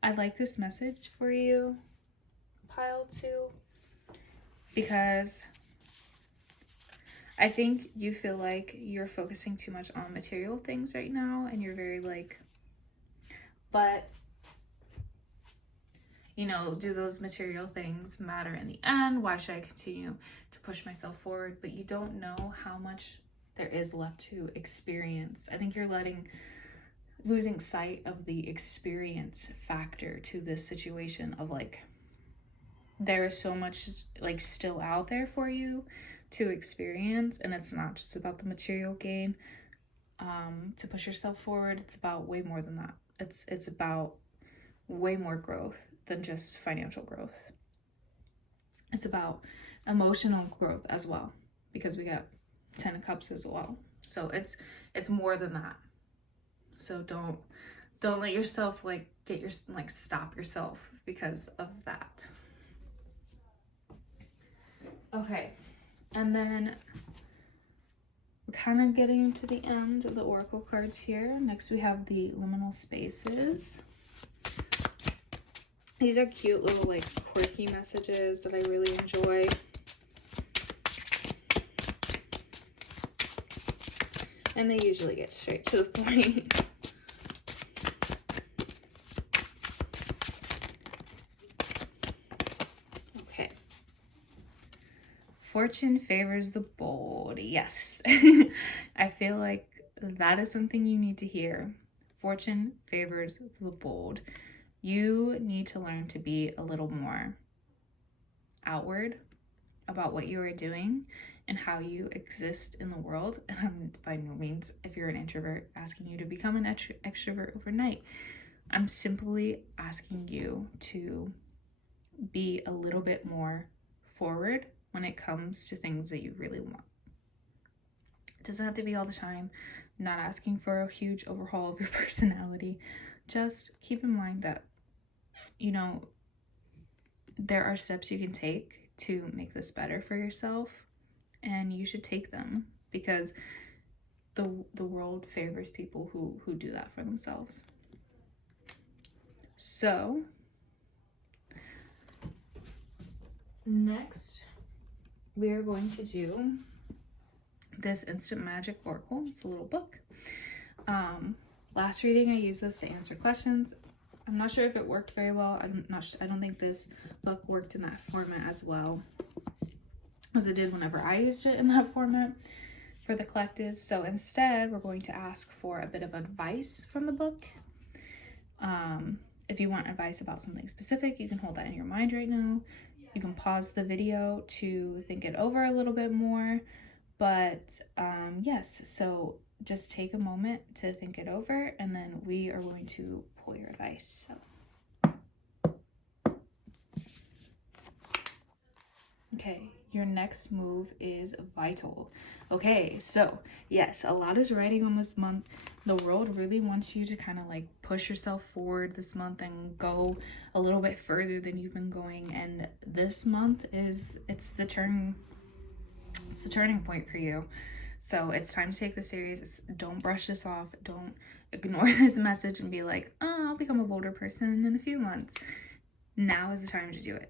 I like this message for you, pile two, because I think you feel like you're focusing too much on material things right now and you're very like, but you know, do those material things matter in the end? Why should I continue to push myself forward? But you don't know how much there is left to experience. I think you're losing sight of the experience factor to this situation of like, there is so much like still out there for you to experience, and it's not just about the material gain to push yourself forward. It's about way more than that. It's about way more growth than just financial growth. It's about emotional growth as well, because we got 10 of Cups as well. So it's more than that. So don't let yourself like stop yourself because of that. Okay, and then we're kind of getting to the end of the oracle cards here. Next we have the liminal spaces. These are cute little like quirky messages that I really enjoy. And they usually get straight to the point. Okay. Fortune favors the bold. Yes. I feel like that is something you need to hear. Fortune favors the bold. You need to learn to be a little more outward about what you are doing and how you exist in the world. And I'm by no means, if you're an introvert, asking you to become an extrovert overnight. I'm simply asking you to be a little bit more forward when it comes to things that you really want. It doesn't have to be all the time. I'm not asking for a huge overhaul of your personality. Just keep in mind that, you know, there are steps you can take to make this better for yourself, and you should take them, because the world favors people who do that for themselves. So next we are going to do this Instant Magic Oracle. It's a little book. Last reading I used this to answer questions. I'm not sure if it worked very well. I don't think this book worked in that format as well as it did whenever I used it in that format for the collective. So instead, we're going to ask for a bit of advice from the book. If you want advice about something specific, you can hold that in your mind right now. You can pause the video to think it over a little bit more. But yes, so just take a moment to think it over, and then we are going to pull your advice. So, okay, your next move is vital. Okay, so yes, a lot is riding on this month. The world really wants you to kind of like push yourself forward this month and go a little bit further than you've been going. And this month it's the turning point for you. So it's time to take this serious. Don't brush this off. Don't ignore this message and be like, oh, I'll become a bolder person in a few months. Now is the time to do it.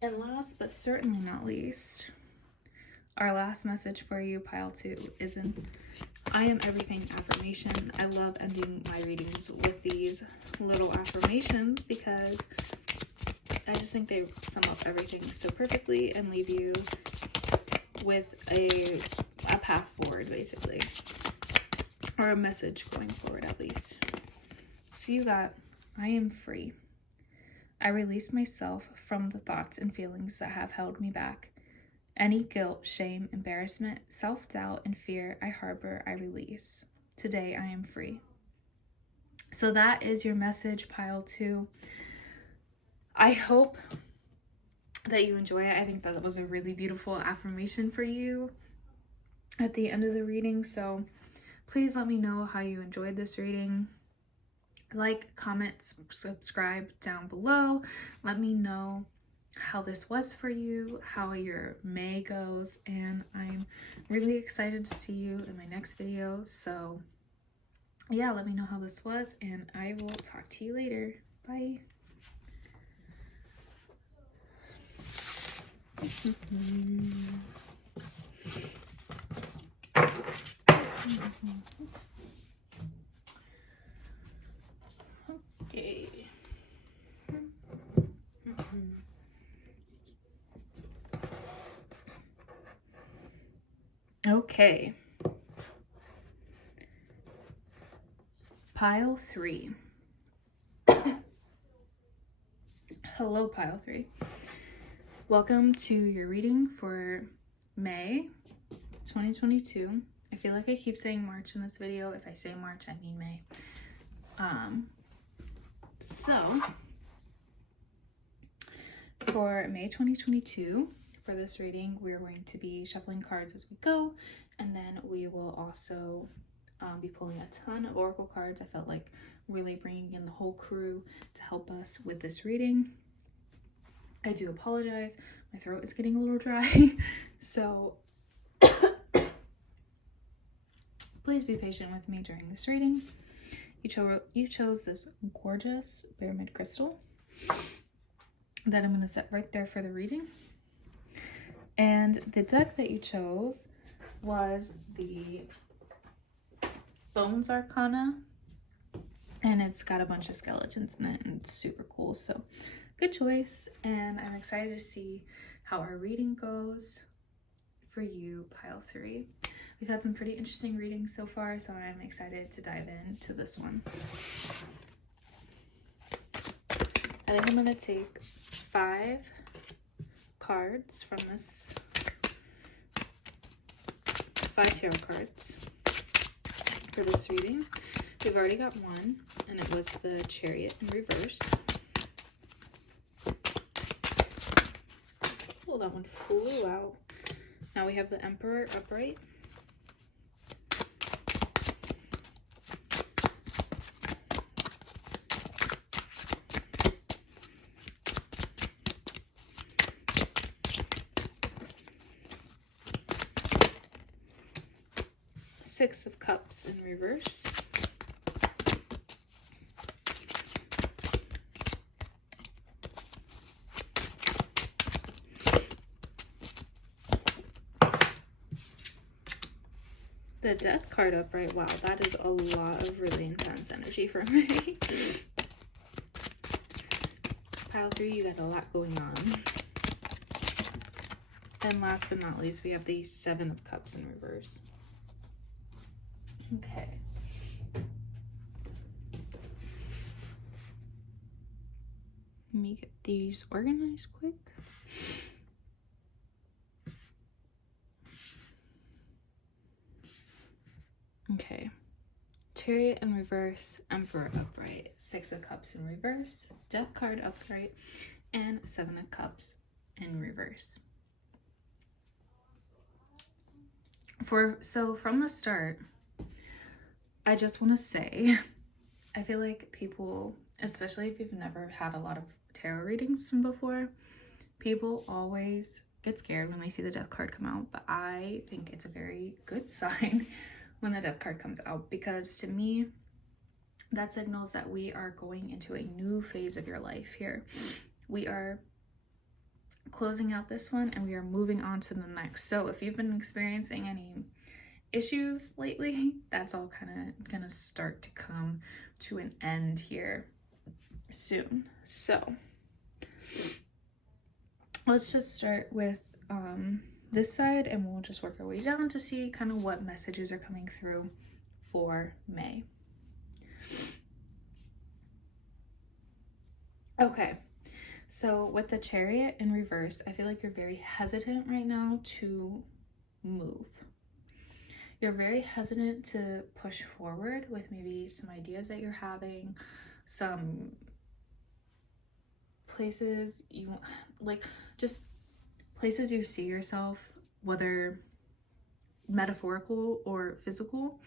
And last but certainly not least, our last message for you, pile 2, is an I am everything affirmation. I love ending my readings with these little affirmations because I just think they sum up everything so perfectly and leave you with a path forward, basically, or a message going forward at least. So you got, I am free. I release myself from the thoughts and feelings that have held me back. Any guilt, shame, embarrassment, self-doubt, and fear I harbor, I release. Today, I am free. So that is your message, pile 2. I hope that you enjoy it. I think that was a really beautiful affirmation for you at the end of the reading. So please let me know how you enjoyed this reading. Like, comment, subscribe down below. Let me know how this was for you, how your May goes, and I'm really excited to see you in my next video. So yeah, let me know how this was, and I will talk to you later. Bye. Okay. Okay. Pile 3. Hello, pile 3. Welcome to your reading for May 2022. I feel like I keep saying March in this video. If I say March, I mean May. So for May 2022, for this reading, we're going to be shuffling cards as we go, and then we will also be pulling a ton of oracle cards. I felt like really bringing in the whole crew to help us with this reading. I do apologize, my throat is getting a little dry, so please be patient with me during this reading. You chose this gorgeous pyramid crystal that I'm going to set right there for the reading. And the deck that you chose was the Bones Arcana, and it's got a bunch of skeletons in it, and it's super cool. So good choice, and I'm excited to see how our reading goes for you, pile 3. We've had some pretty interesting readings so far, so I'm excited to dive into this one. I think I'm going to take 5 cards from this, 5 tarot cards for this reading. We've already got one, and it was the Chariot in reverse. Oh, that one flew out. Now we have the Emperor upright. Six of Cups in reverse. The Death card upright. Wow, that is a lot of really intense energy for me. Pile 3, you got a lot going on. And last but not least, we have the 7 of Cups in reverse. Okay. Let me get these organized quick. Okay. Chariot in reverse, Emperor upright, 6 of Cups in reverse, Death card upright, and 7 of Cups in reverse. So from the start, I just want to say, I feel like people, especially if you've never had a lot of tarot readings before, people always get scared when they see the Death card come out, but I think it's a very good sign when the Death card comes out, because to me, that signals that we are going into a new phase of your life here. We are closing out this one and we are moving on to the next. So if you've been experiencing any issues lately, that's all kind of gonna start to come to an end here soon. So let's just start with this side, and we'll just work our way down to see kind of what messages are coming through for May. Okay, so with the Chariot in reverse, I feel like you're very hesitant right now to move. You're very hesitant to push forward with maybe some ideas that you're having, some places you like, just places you see yourself, whether metaphorical or physical.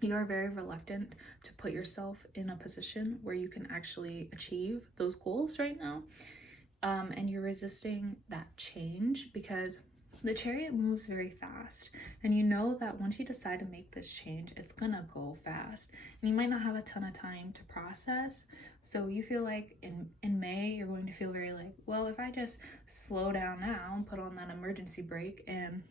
You are very reluctant to put yourself in a position where you can actually achieve those goals right now. And you're resisting that change because the Chariot moves very fast, and you know that once you decide to make this change, it's gonna go fast, and you might not have a ton of time to process. So you feel like in May, you're going to feel very like, well, if I just slow down now and put on that emergency brake and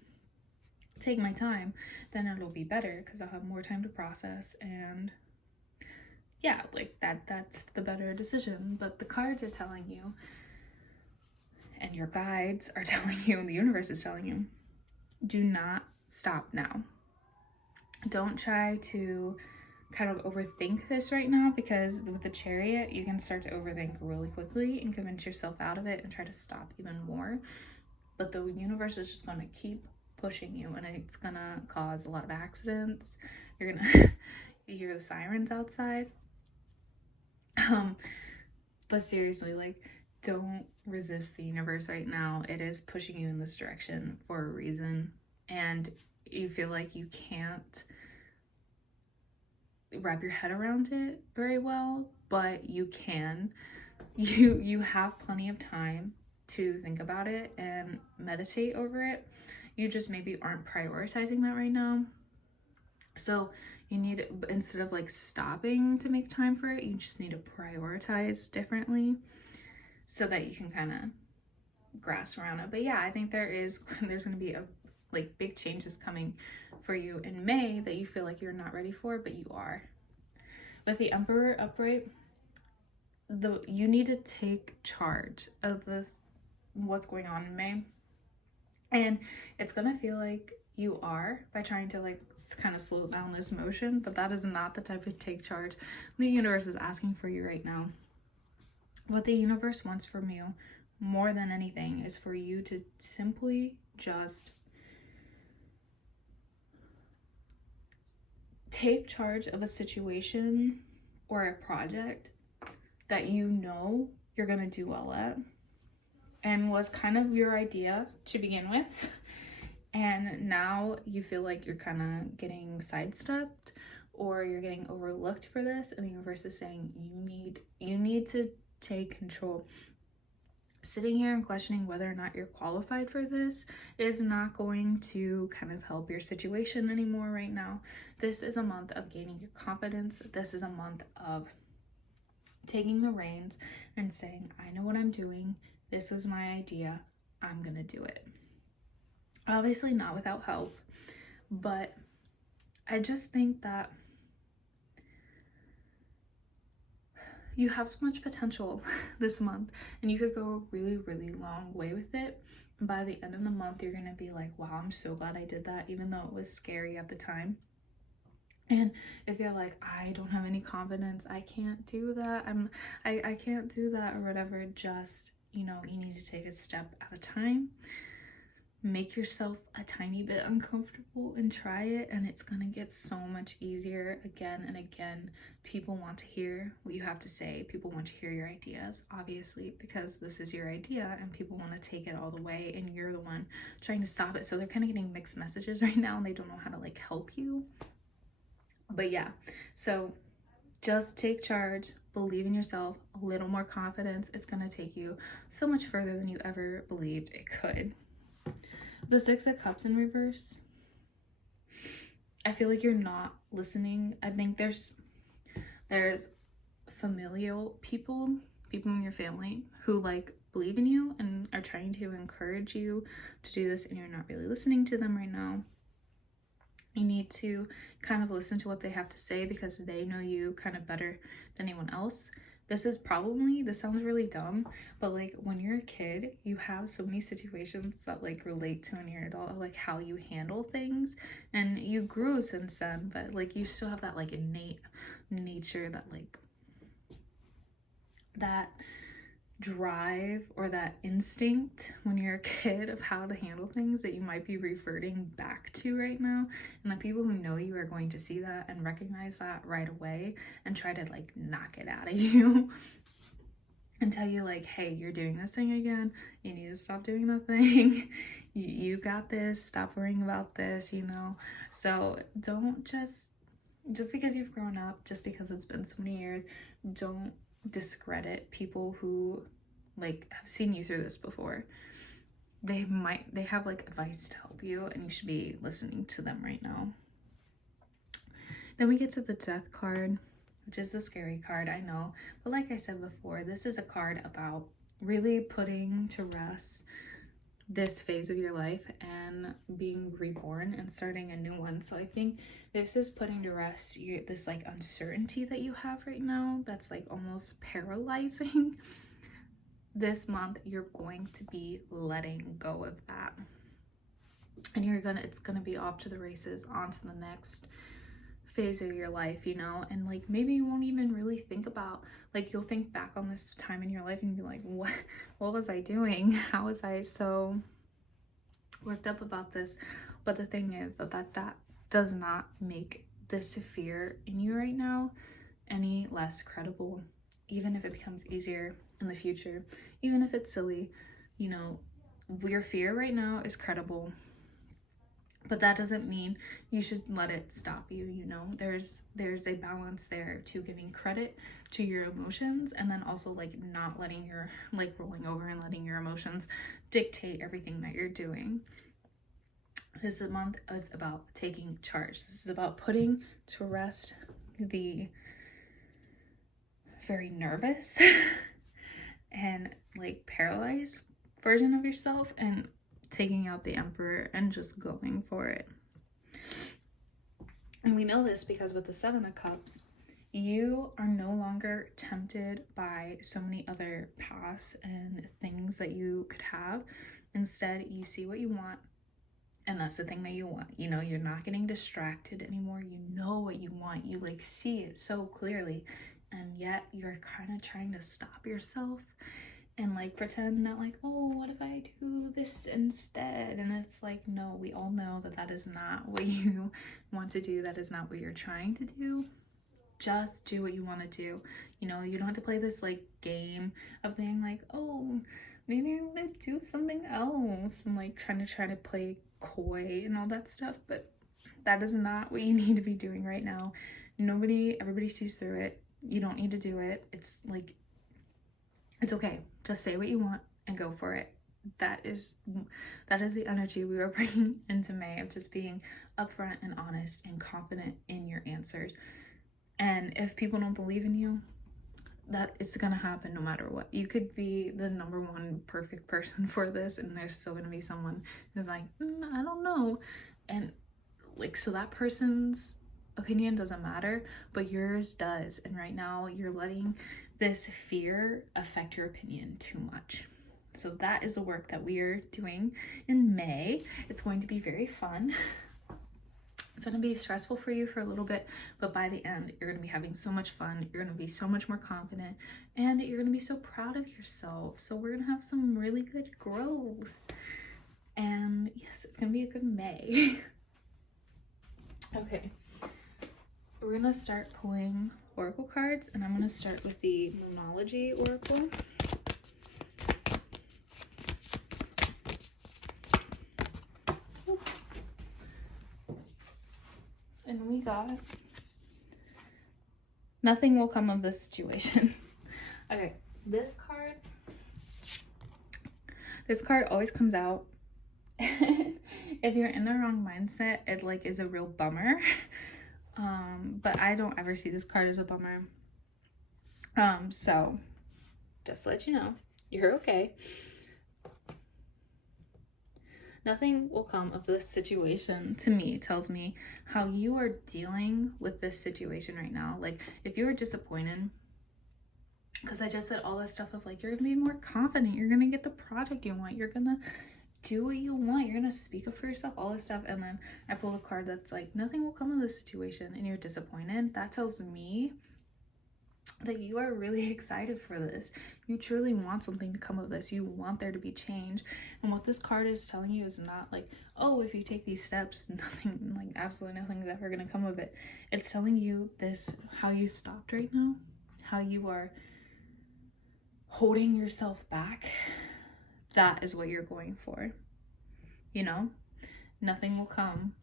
take my time, then it'll be better because I'll have more time to process, and yeah, like that's the better decision. But the cards are telling you, and your guides are telling you, and the universe is telling you, do not stop now. Don't try to kind of overthink this right now, because with the Chariot, you can start to overthink really quickly and convince yourself out of it and try to stop even more. But the universe is just going to keep pushing you, and it's going to cause a lot of accidents. You're you hear the sirens outside. But seriously, like, don't resist the universe right now. It is pushing you in this direction for a reason, and you feel like you can't wrap your head around it very well, but you can. You have plenty of time to think about it and meditate over it. You just maybe aren't prioritizing that right now. So you need, instead of like stopping to make time for it, you just need to prioritize differently so that you can kind of grasp around it. But yeah, I think there's going to be a like big changes coming for you in May that you feel like you're not ready for, but you are. With the Emperor upright, you need to take charge of what's going on in May, and it's gonna feel like you are by trying to like kind of slow down this motion, but that is not the type of take charge the universe is asking for you right now. What the universe wants from you more than anything is for you to simply just take charge of a situation or a project that you know you're gonna do well at and was kind of your idea to begin with, and now you feel like you're kind of getting sidestepped or you're getting overlooked for this, and the universe is saying you need to take control. Sitting here and questioning whether or not you're qualified for this is not going to kind of help your situation anymore right now. This is a month of gaining your confidence. This is a month of taking the reins and saying, I know what I'm doing. This was my idea. I'm gonna do it. Obviously not without help, but I just think that you have so much potential this month, and you could go a really, really long way with it. And by the end of the month, you're gonna be like, wow, I'm so glad I did that, even though it was scary at the time. And if you're like, I don't have any confidence, I can't do that, I can't do that or whatever, just, you know, you need to take a step at a time. Make yourself a tiny bit uncomfortable and try it, and it's gonna get so much easier again and again. People want to hear what you have to say. People want to hear your ideas, obviously, because this is your idea and people want to take it all the way, and you're the one trying to stop it. So they're kind of getting mixed messages right now and they don't know how to like help you. But yeah, so just take charge, believe in yourself, a little more confidence. It's gonna take you so much further than you ever believed it could. The Six of Cups in reverse, I feel like you're not listening. I think there's familial people in your family who like believe in you and are trying to encourage you to do this, and you're not really listening to them right now. You need to kind of listen to what they have to say because they know you kind of better than anyone else. This sounds really dumb, but like when you're a kid, you have so many situations that like relate to when you're an adult, like how you handle things, and you grew since then, but like you still have that like innate nature, that like that drive or that instinct when you're a kid of how to handle things that you might be reverting back to right now. And the people who know you are going to see that and recognize that right away and try to like knock it out of you and tell you like, hey, you're doing this thing again, you need to stop doing that thing. You got this, stop worrying about this, you know. So don't just because you've grown up, just because it's been so many years, don't discredit people who like have seen you through this before. They have like advice to help you, and you should be listening to them right now. Then we get to the Death card, which is the scary card, I know, but like I said before, this is a card about really putting to rest this phase of your life and being reborn and starting a new one. So I think this is putting to rest this like uncertainty that you have right now that's like almost paralyzing. This month you're going to be letting go of that, and it's gonna be off to the races, on to the next phase of your life, you know. And like maybe you won't even really think about, like you'll think back on this time in your life and be like, what was I doing? How was I so worked up about this? But the thing is that does not make this fear in you right now any less credible, even if it becomes easier in the future, even if it's silly. You know, your fear right now is credible, but that doesn't mean you should let it stop you. You know, there's a balance there to giving credit to your emotions, and then also like not letting your, like, rolling over and letting your emotions dictate everything that you're doing. This month is about taking charge. This is about putting to rest the very nervous and like paralyzed version of yourself and taking out the Emperor and just going for it. And we know this because with the Seven of Cups, you are no longer tempted by so many other paths and things that you could have. Instead, you see what you want, and that's the thing that you want. You know, you're not getting distracted anymore. You know what you want. You like see it so clearly, and yet you're kind of trying to stop yourself and like pretend that like, oh, what if I do this instead? And it's like, no, we all know that that is not what you want to do. That is not what you're trying to do. Just do what you want to do. You know, you don't have to play this like game of being like, oh, maybe I'm gonna do something else, and like trying to play coy and all that stuff. But that is not what you need to be doing right now. Everybody sees through it. You don't need to do it. It's like, it's okay. Just say what you want and go for it. That is the energy we were bringing into May, of just being upfront and honest and confident in your answers. And if people don't believe in you, that it's gonna happen no matter what. You could be the number one perfect person for this, and there's still gonna be someone who's like, I don't know. And like, so that person's opinion doesn't matter, but yours does. And right now you're letting this fear affect your opinion too much. So that is the work that we are doing in May. It's going to be very fun. It's going to be stressful for you for a little bit, but by the end, you're going to be having so much fun. You're going to be so much more confident, and you're going to be so proud of yourself. So we're going to have some really good growth. And yes, it's going to be a good May. Okay. We're going to start pulling oracle cards, and I'm going to start with the Moonology oracle. And we got, nothing will come of this situation. Okay, this card always comes out. If you're in the wrong mindset, it like is a real bummer. But I don't ever see this card as a bummer. So just to let you know, you're okay. Nothing will come of this situation, to me, tells me how you are dealing with this situation right now. Like, if you were disappointed, because I just said all this stuff of like, you're gonna be more confident, you're gonna get the project you want, you're gonna do what you want, you're gonna speak up for yourself, all this stuff. And then I pulled a card that's like, nothing will come of this situation, and you're disappointed. That tells me that you are really excited for this. You truly want something to come of this. You want there to be change. And what this card is telling you is not like, oh, if you take these steps, nothing, like absolutely nothing is ever going to come of it. It's telling you this, how you stopped right now, how you are holding yourself back. That is what you're going for. You know, nothing will come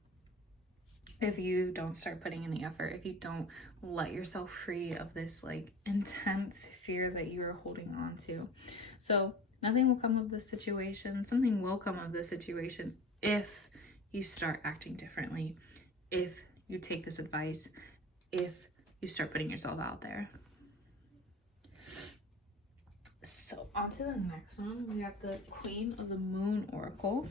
if you don't start putting in the effort, if you don't let yourself free of this like intense fear that you are holding on to. So nothing will come of this situation. Something will come of this situation if you start acting differently, if you take this advice, if you start putting yourself out there. So on to the next one. We got the Queen of the Moon Oracle.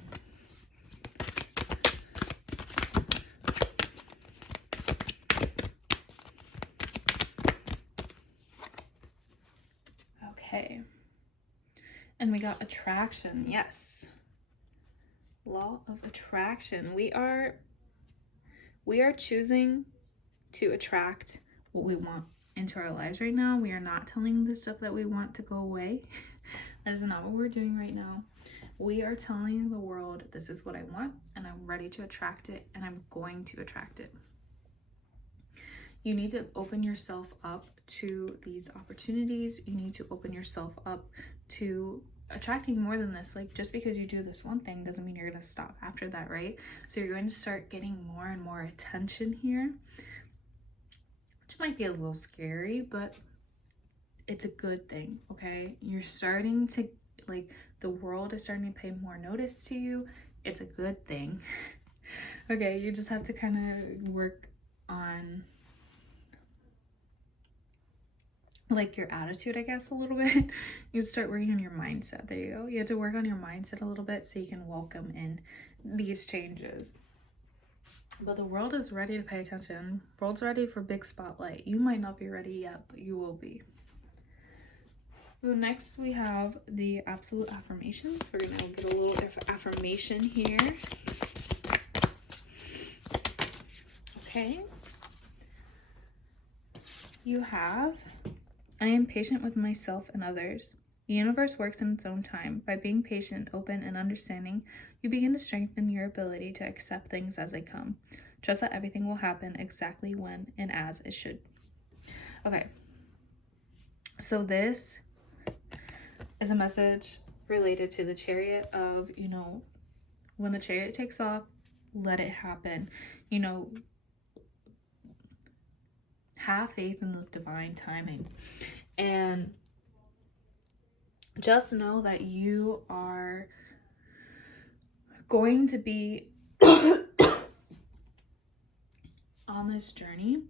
Okay. And we got attraction. Yes. Law of attraction. We are choosing to attract what we want into our lives right now. We are not telling the stuff that we want to go away. That is not what we're doing right now. We are telling the world, this is what I want, and I'm ready to attract it, and I'm going to attract it. You need to open yourself up to these opportunities. You need to open yourself up to attracting more than this. Like, just because you do this one thing doesn't mean you're going to stop after that, right? So you're going to start getting more and more attention here, which might be a little scary, but it's a good thing, okay? You're starting to, like, the world is starting to pay more notice to you. It's a good thing. Okay, you just have to kind of work on, like, your attitude, I guess, a little bit. You start working on your mindset. There you go. You have to work on your mindset a little bit so you can welcome in these changes. But the world is ready to pay attention. The world's ready for big spotlight. You might not be ready yet, but you will be. So next we have the absolute affirmations. We're gonna get a little affirmation here. Okay. You have, I am patient with myself and others. The universe works in its own time. By being patient, open, and understanding, you begin to strengthen your ability to accept things as they come. Trust that everything will happen exactly when and as it should. Okay. So this is a message related to the Chariot of, you know, when the Chariot takes off, let it happen. You know, have faith in the divine timing. And just know that you are going to be on this journey,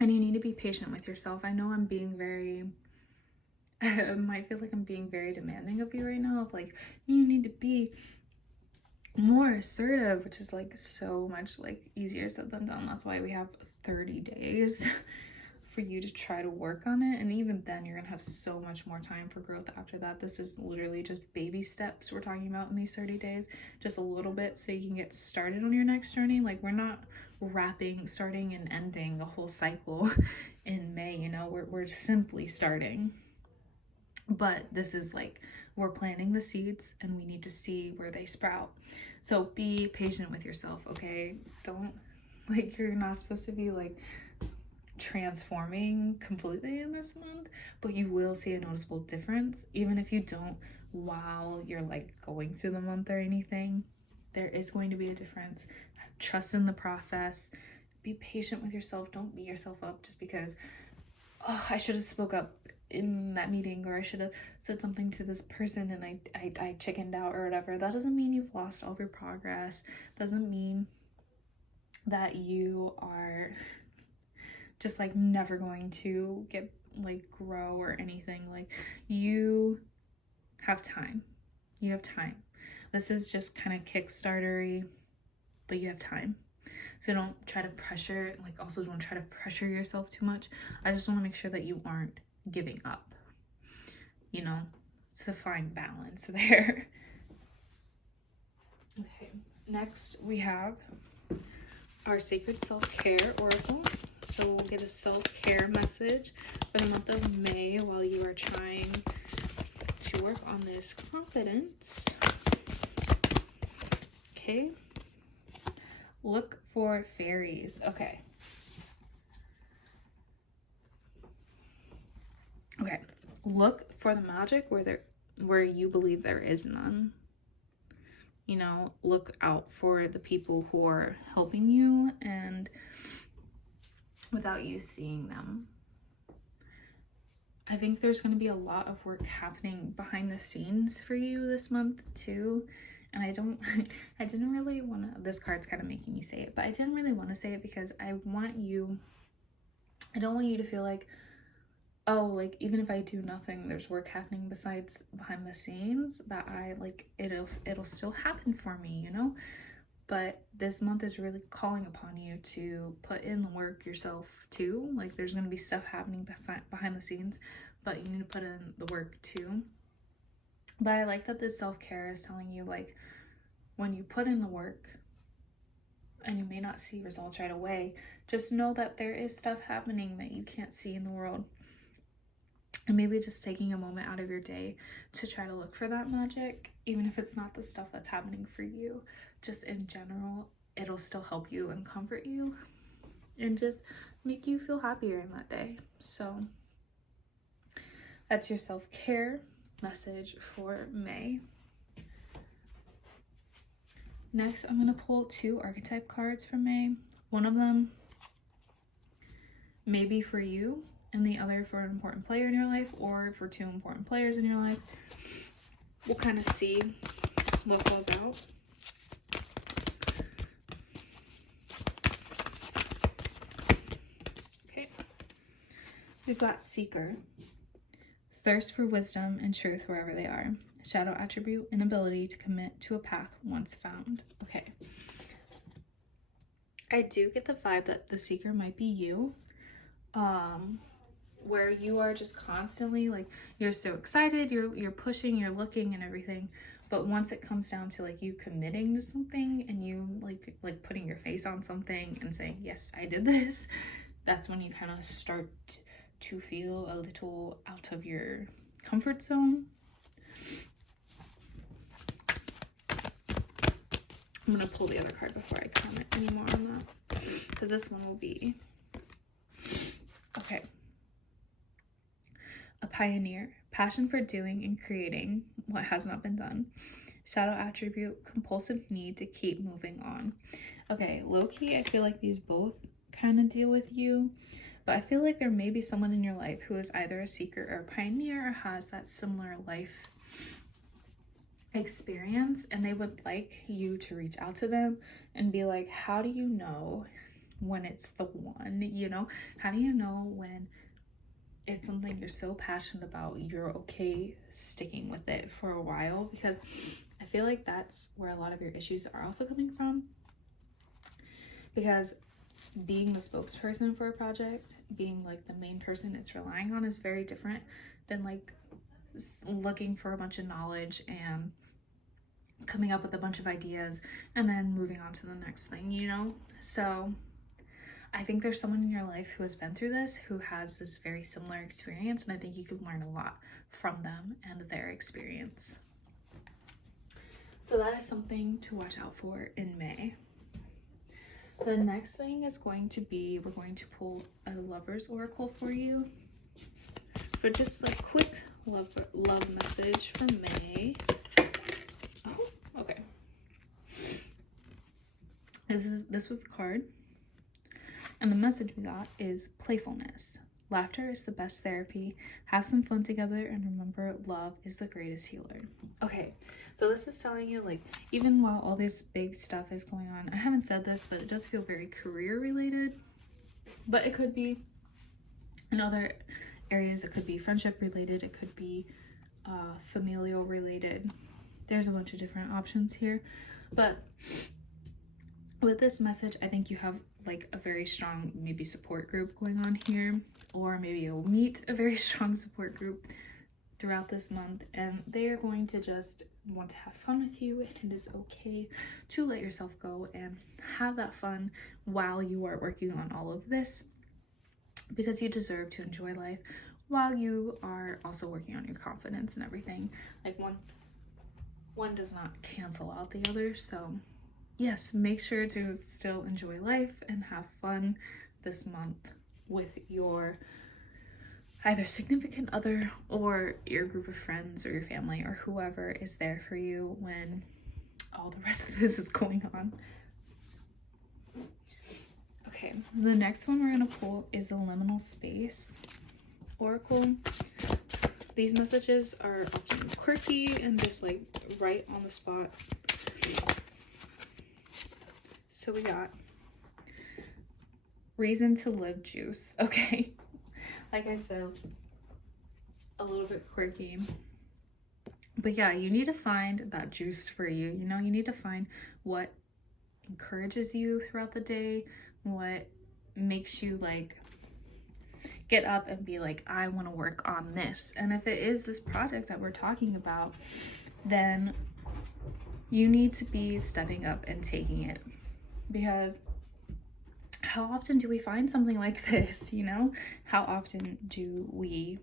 and you need to be patient with yourself. I know I'm being very, I might feel like I'm being very demanding of you right now, of like, you need to be more assertive, which is like so much like easier said than done. That's why we have 30 days for you to try to work on it, and even then you're gonna have so much more time for growth after that. This is literally just baby steps we're talking about in these 30 days, just a little bit so you can get started on your next journey. Like, we're not starting and ending a whole cycle in May, you know, we're simply starting. But this is like, we're planting the seeds and we need to see where they sprout. So be patient with yourself, okay? Don't, like, you're not supposed to be like transforming completely in this month, but you will see a noticeable difference. Even if you don't while you're like going through the month or anything, there is going to be a difference. Trust in the process. Be patient with yourself. Don't beat yourself up just because, oh, I should have spoke up in that meeting, or I should have said something to this person and I chickened out or whatever. That doesn't mean you've lost all of your progress. Doesn't mean that you are just like never going to get like grow or anything. Like, you have time. You have time. This is just kind of kickstartery, but you have time. So don't try to pressure, like, also don't try to pressure yourself too much. I just want to make sure that you aren't giving up, you know, to find balance there. Okay, next we have our Sacred Self-Care Oracle. So we'll get a self-care message for the month of May while you are trying to work on this confidence. Okay. Look for fairies. Okay. Okay. Look for the magic where you believe there is none. You know, look out for the people who are helping you and without you seeing them. I think there's going to be a lot of work happening behind the scenes for you this month too. And I didn't really want to, this card's kind of making me say it, but I didn't really want to say it because I don't want you to feel like, oh, like, even if I do nothing, there's work happening besides behind the scenes, that I like, it'll still happen for me, you know? But this month is really calling upon you to put in the work yourself too. Like, there's going to be stuff happening behind the scenes, but you need to put in the work too. But I like that this self-care is telling you, like, when you put in the work and you may not see results right away, just know that there is stuff happening that you can't see in the world. And maybe just taking a moment out of your day to try to look for that magic, even if it's not the stuff that's happening for you, just in general, it'll still help you and comfort you and just make you feel happier in that day. So that's your self-care message for May. Next, I'm going to pull 2 archetype cards for May. One of them may be for you, and the other for an important player in your life, or for 2 important players in your life. We'll kind of see what goes out. Okay. We've got Seeker. Thirst for wisdom and truth wherever they are. Shadow attribute, inability to commit to a path once found. Okay. I do get the vibe that the Seeker might be you. Where you are just constantly like, you're so excited, you're pushing, you're looking and everything, but once it comes down to like you committing to something and you like putting your face on something and saying, yes, I did this, that's when you kind of start to feel a little out of your comfort zone. I'm gonna pull the other card before I comment anymore on that, because this one will be okay. A pioneer, passion for doing and creating what has not been done. Shadow attribute, compulsive need to keep moving on. Okay, low-key, I feel like these both kind of deal with you, but I feel like there may be someone in your life who is either a seeker or a pioneer or has that similar life experience, and they would like you to reach out to them and be like, how do you know when it's the one, you know? How do you know when it's something you're so passionate about, you're okay sticking with it for a while? Because I feel like that's where a lot of your issues are also coming from, because being the spokesperson for a project, being like the main person it's relying on, is very different than like looking for a bunch of knowledge and coming up with a bunch of ideas and then moving on to the next thing, you know? So I think there's someone in your life who has been through this, who has this very similar experience, and I think you could learn a lot from them and their experience. So that is something to watch out for in May. The next thing is going to be, we're going to pull a lover's oracle for you, but just a quick love message for May. Oh, okay. This was the card. And the message we got is playfulness. Laughter is the best therapy. Have some fun together and remember, love is the greatest healer. Okay, so this is telling you, like, even while all this big stuff is going on, I haven't said this, but it does feel very career related. But it could be in other areas. It could be friendship related. It could be familial related. There's a bunch of different options here. But with this message, I think you have like a very strong maybe support group going on here, or maybe you'll meet a very strong support group throughout this month, and they are going to just want to have fun with you, and it is okay to let yourself go and have that fun while you are working on all of this, because you deserve to enjoy life while you are also working on your confidence and everything. Like one does not cancel out the other. So yes, make sure to still enjoy life and have fun this month with your either significant other or your group of friends or your family or whoever is there for you when all the rest of this is going on. Okay, the next one we're going to pull is the Liminal Space Oracle. These messages are often quirky and just like right on the spot. So we got reason to live juice. Okay, like I said, a little bit quirky, but yeah, you need to find that juice for you. You know, you need to find what encourages you throughout the day, what makes you like get up and be like, I want to work on this. And if it is this project that we're talking about, then you need to be stepping up and taking it. Because how often do we find something like this, you know? How often do we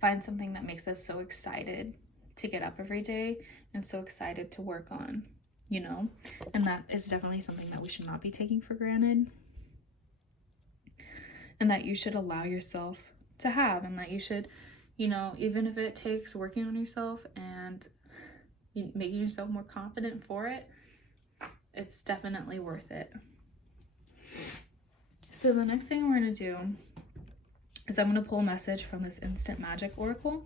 find something that makes us so excited to get up every day and so excited to work on, you know? And that is definitely something that we should not be taking for granted. and that you should allow yourself to have, and that you should, you know, even if it takes working on yourself and making yourself more confident for it, it's definitely worth it. So the next thing we're going to do is I'm going to pull a message from this Instant Magic Oracle.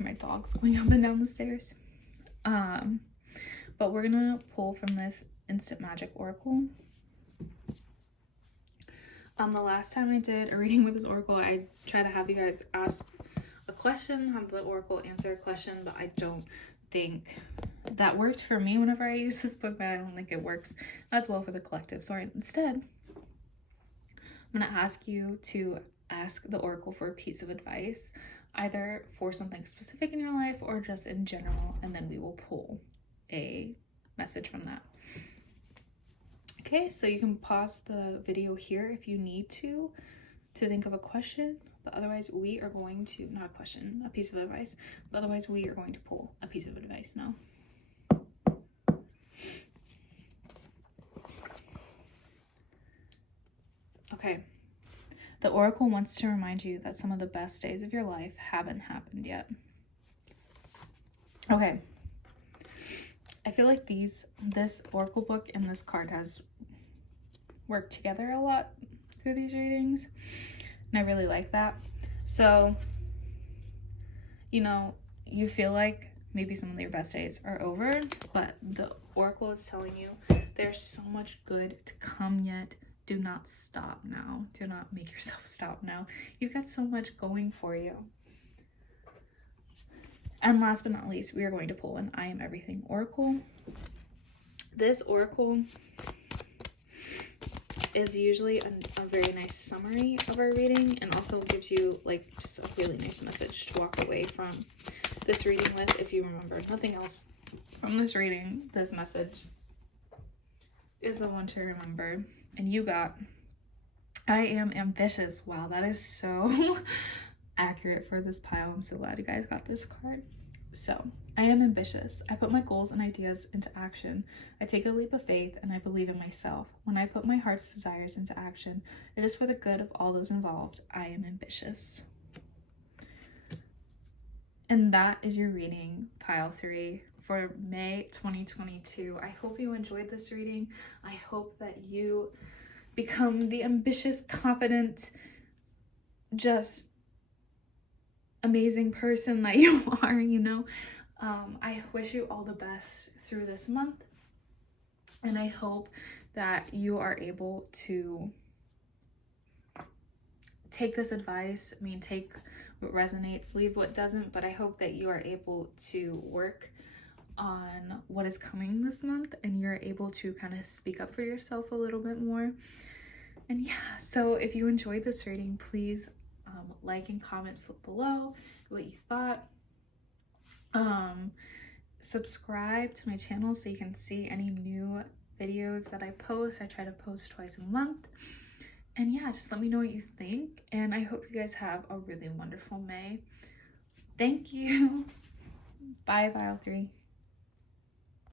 My dog's going up and down the stairs. But we're going to pull from this Instant Magic Oracle. The last time I did a reading with this oracle, I tried to have you guys ask a question, have the oracle answer a question, but I don't think that worked for me whenever I use this book, but I don't think it works as well for the collective. So instead, I'm going to ask you to ask the oracle for a piece of advice, either for something specific in your life or just in general, and then we will pull a message from that. Okay, so you can pause the video here if you need to think of a question, but otherwise we are going to, not a question, a piece of advice, but otherwise we are going to pull a piece of advice now. Okay, the oracle wants to remind you that some of the best days of your life haven't happened yet. Okay, I feel like this oracle book and this card has worked together a lot through these readings, and I really like that. So, you know, you feel like maybe some of your best days are over, but the oracle is telling you there's so much good to come yet. Do not stop now. Do not make yourself stop now. You've got so much going for you. And last but not least, we are going to pull an I Am Everything Oracle. This oracle is usually a very nice summary of our reading, and also gives you like just a really nice message to walk away from this reading with. If you remember nothing else from this reading, this message is the one to remember. And you got, I am ambitious. Wow, that is so accurate for this pile. I'm so glad you guys got this card. So, I am ambitious. I put my goals and ideas into action. I take a leap of faith and I believe in myself. When I put my heart's desires into action, it is for the good of all those involved. I am ambitious. And that is your reading, pile 3, for May 2022. I hope you enjoyed this reading. I hope that you become the ambitious, confident, just amazing person that you are, you know. I wish you all the best through this month, and I hope that you are able to take this advice. I mean, take what resonates, leave what doesn't, but I hope that you are able to work on what is coming this month, and you're able to kind of speak up for yourself a little bit more. And yeah, so if you enjoyed this reading, please like and comment below what you thought. Subscribe to my channel so you can see any new videos that I post. I try to post twice a month. And yeah, just let me know what you think. And I hope you guys have a really wonderful May. Thank you. Bye, Pile 3.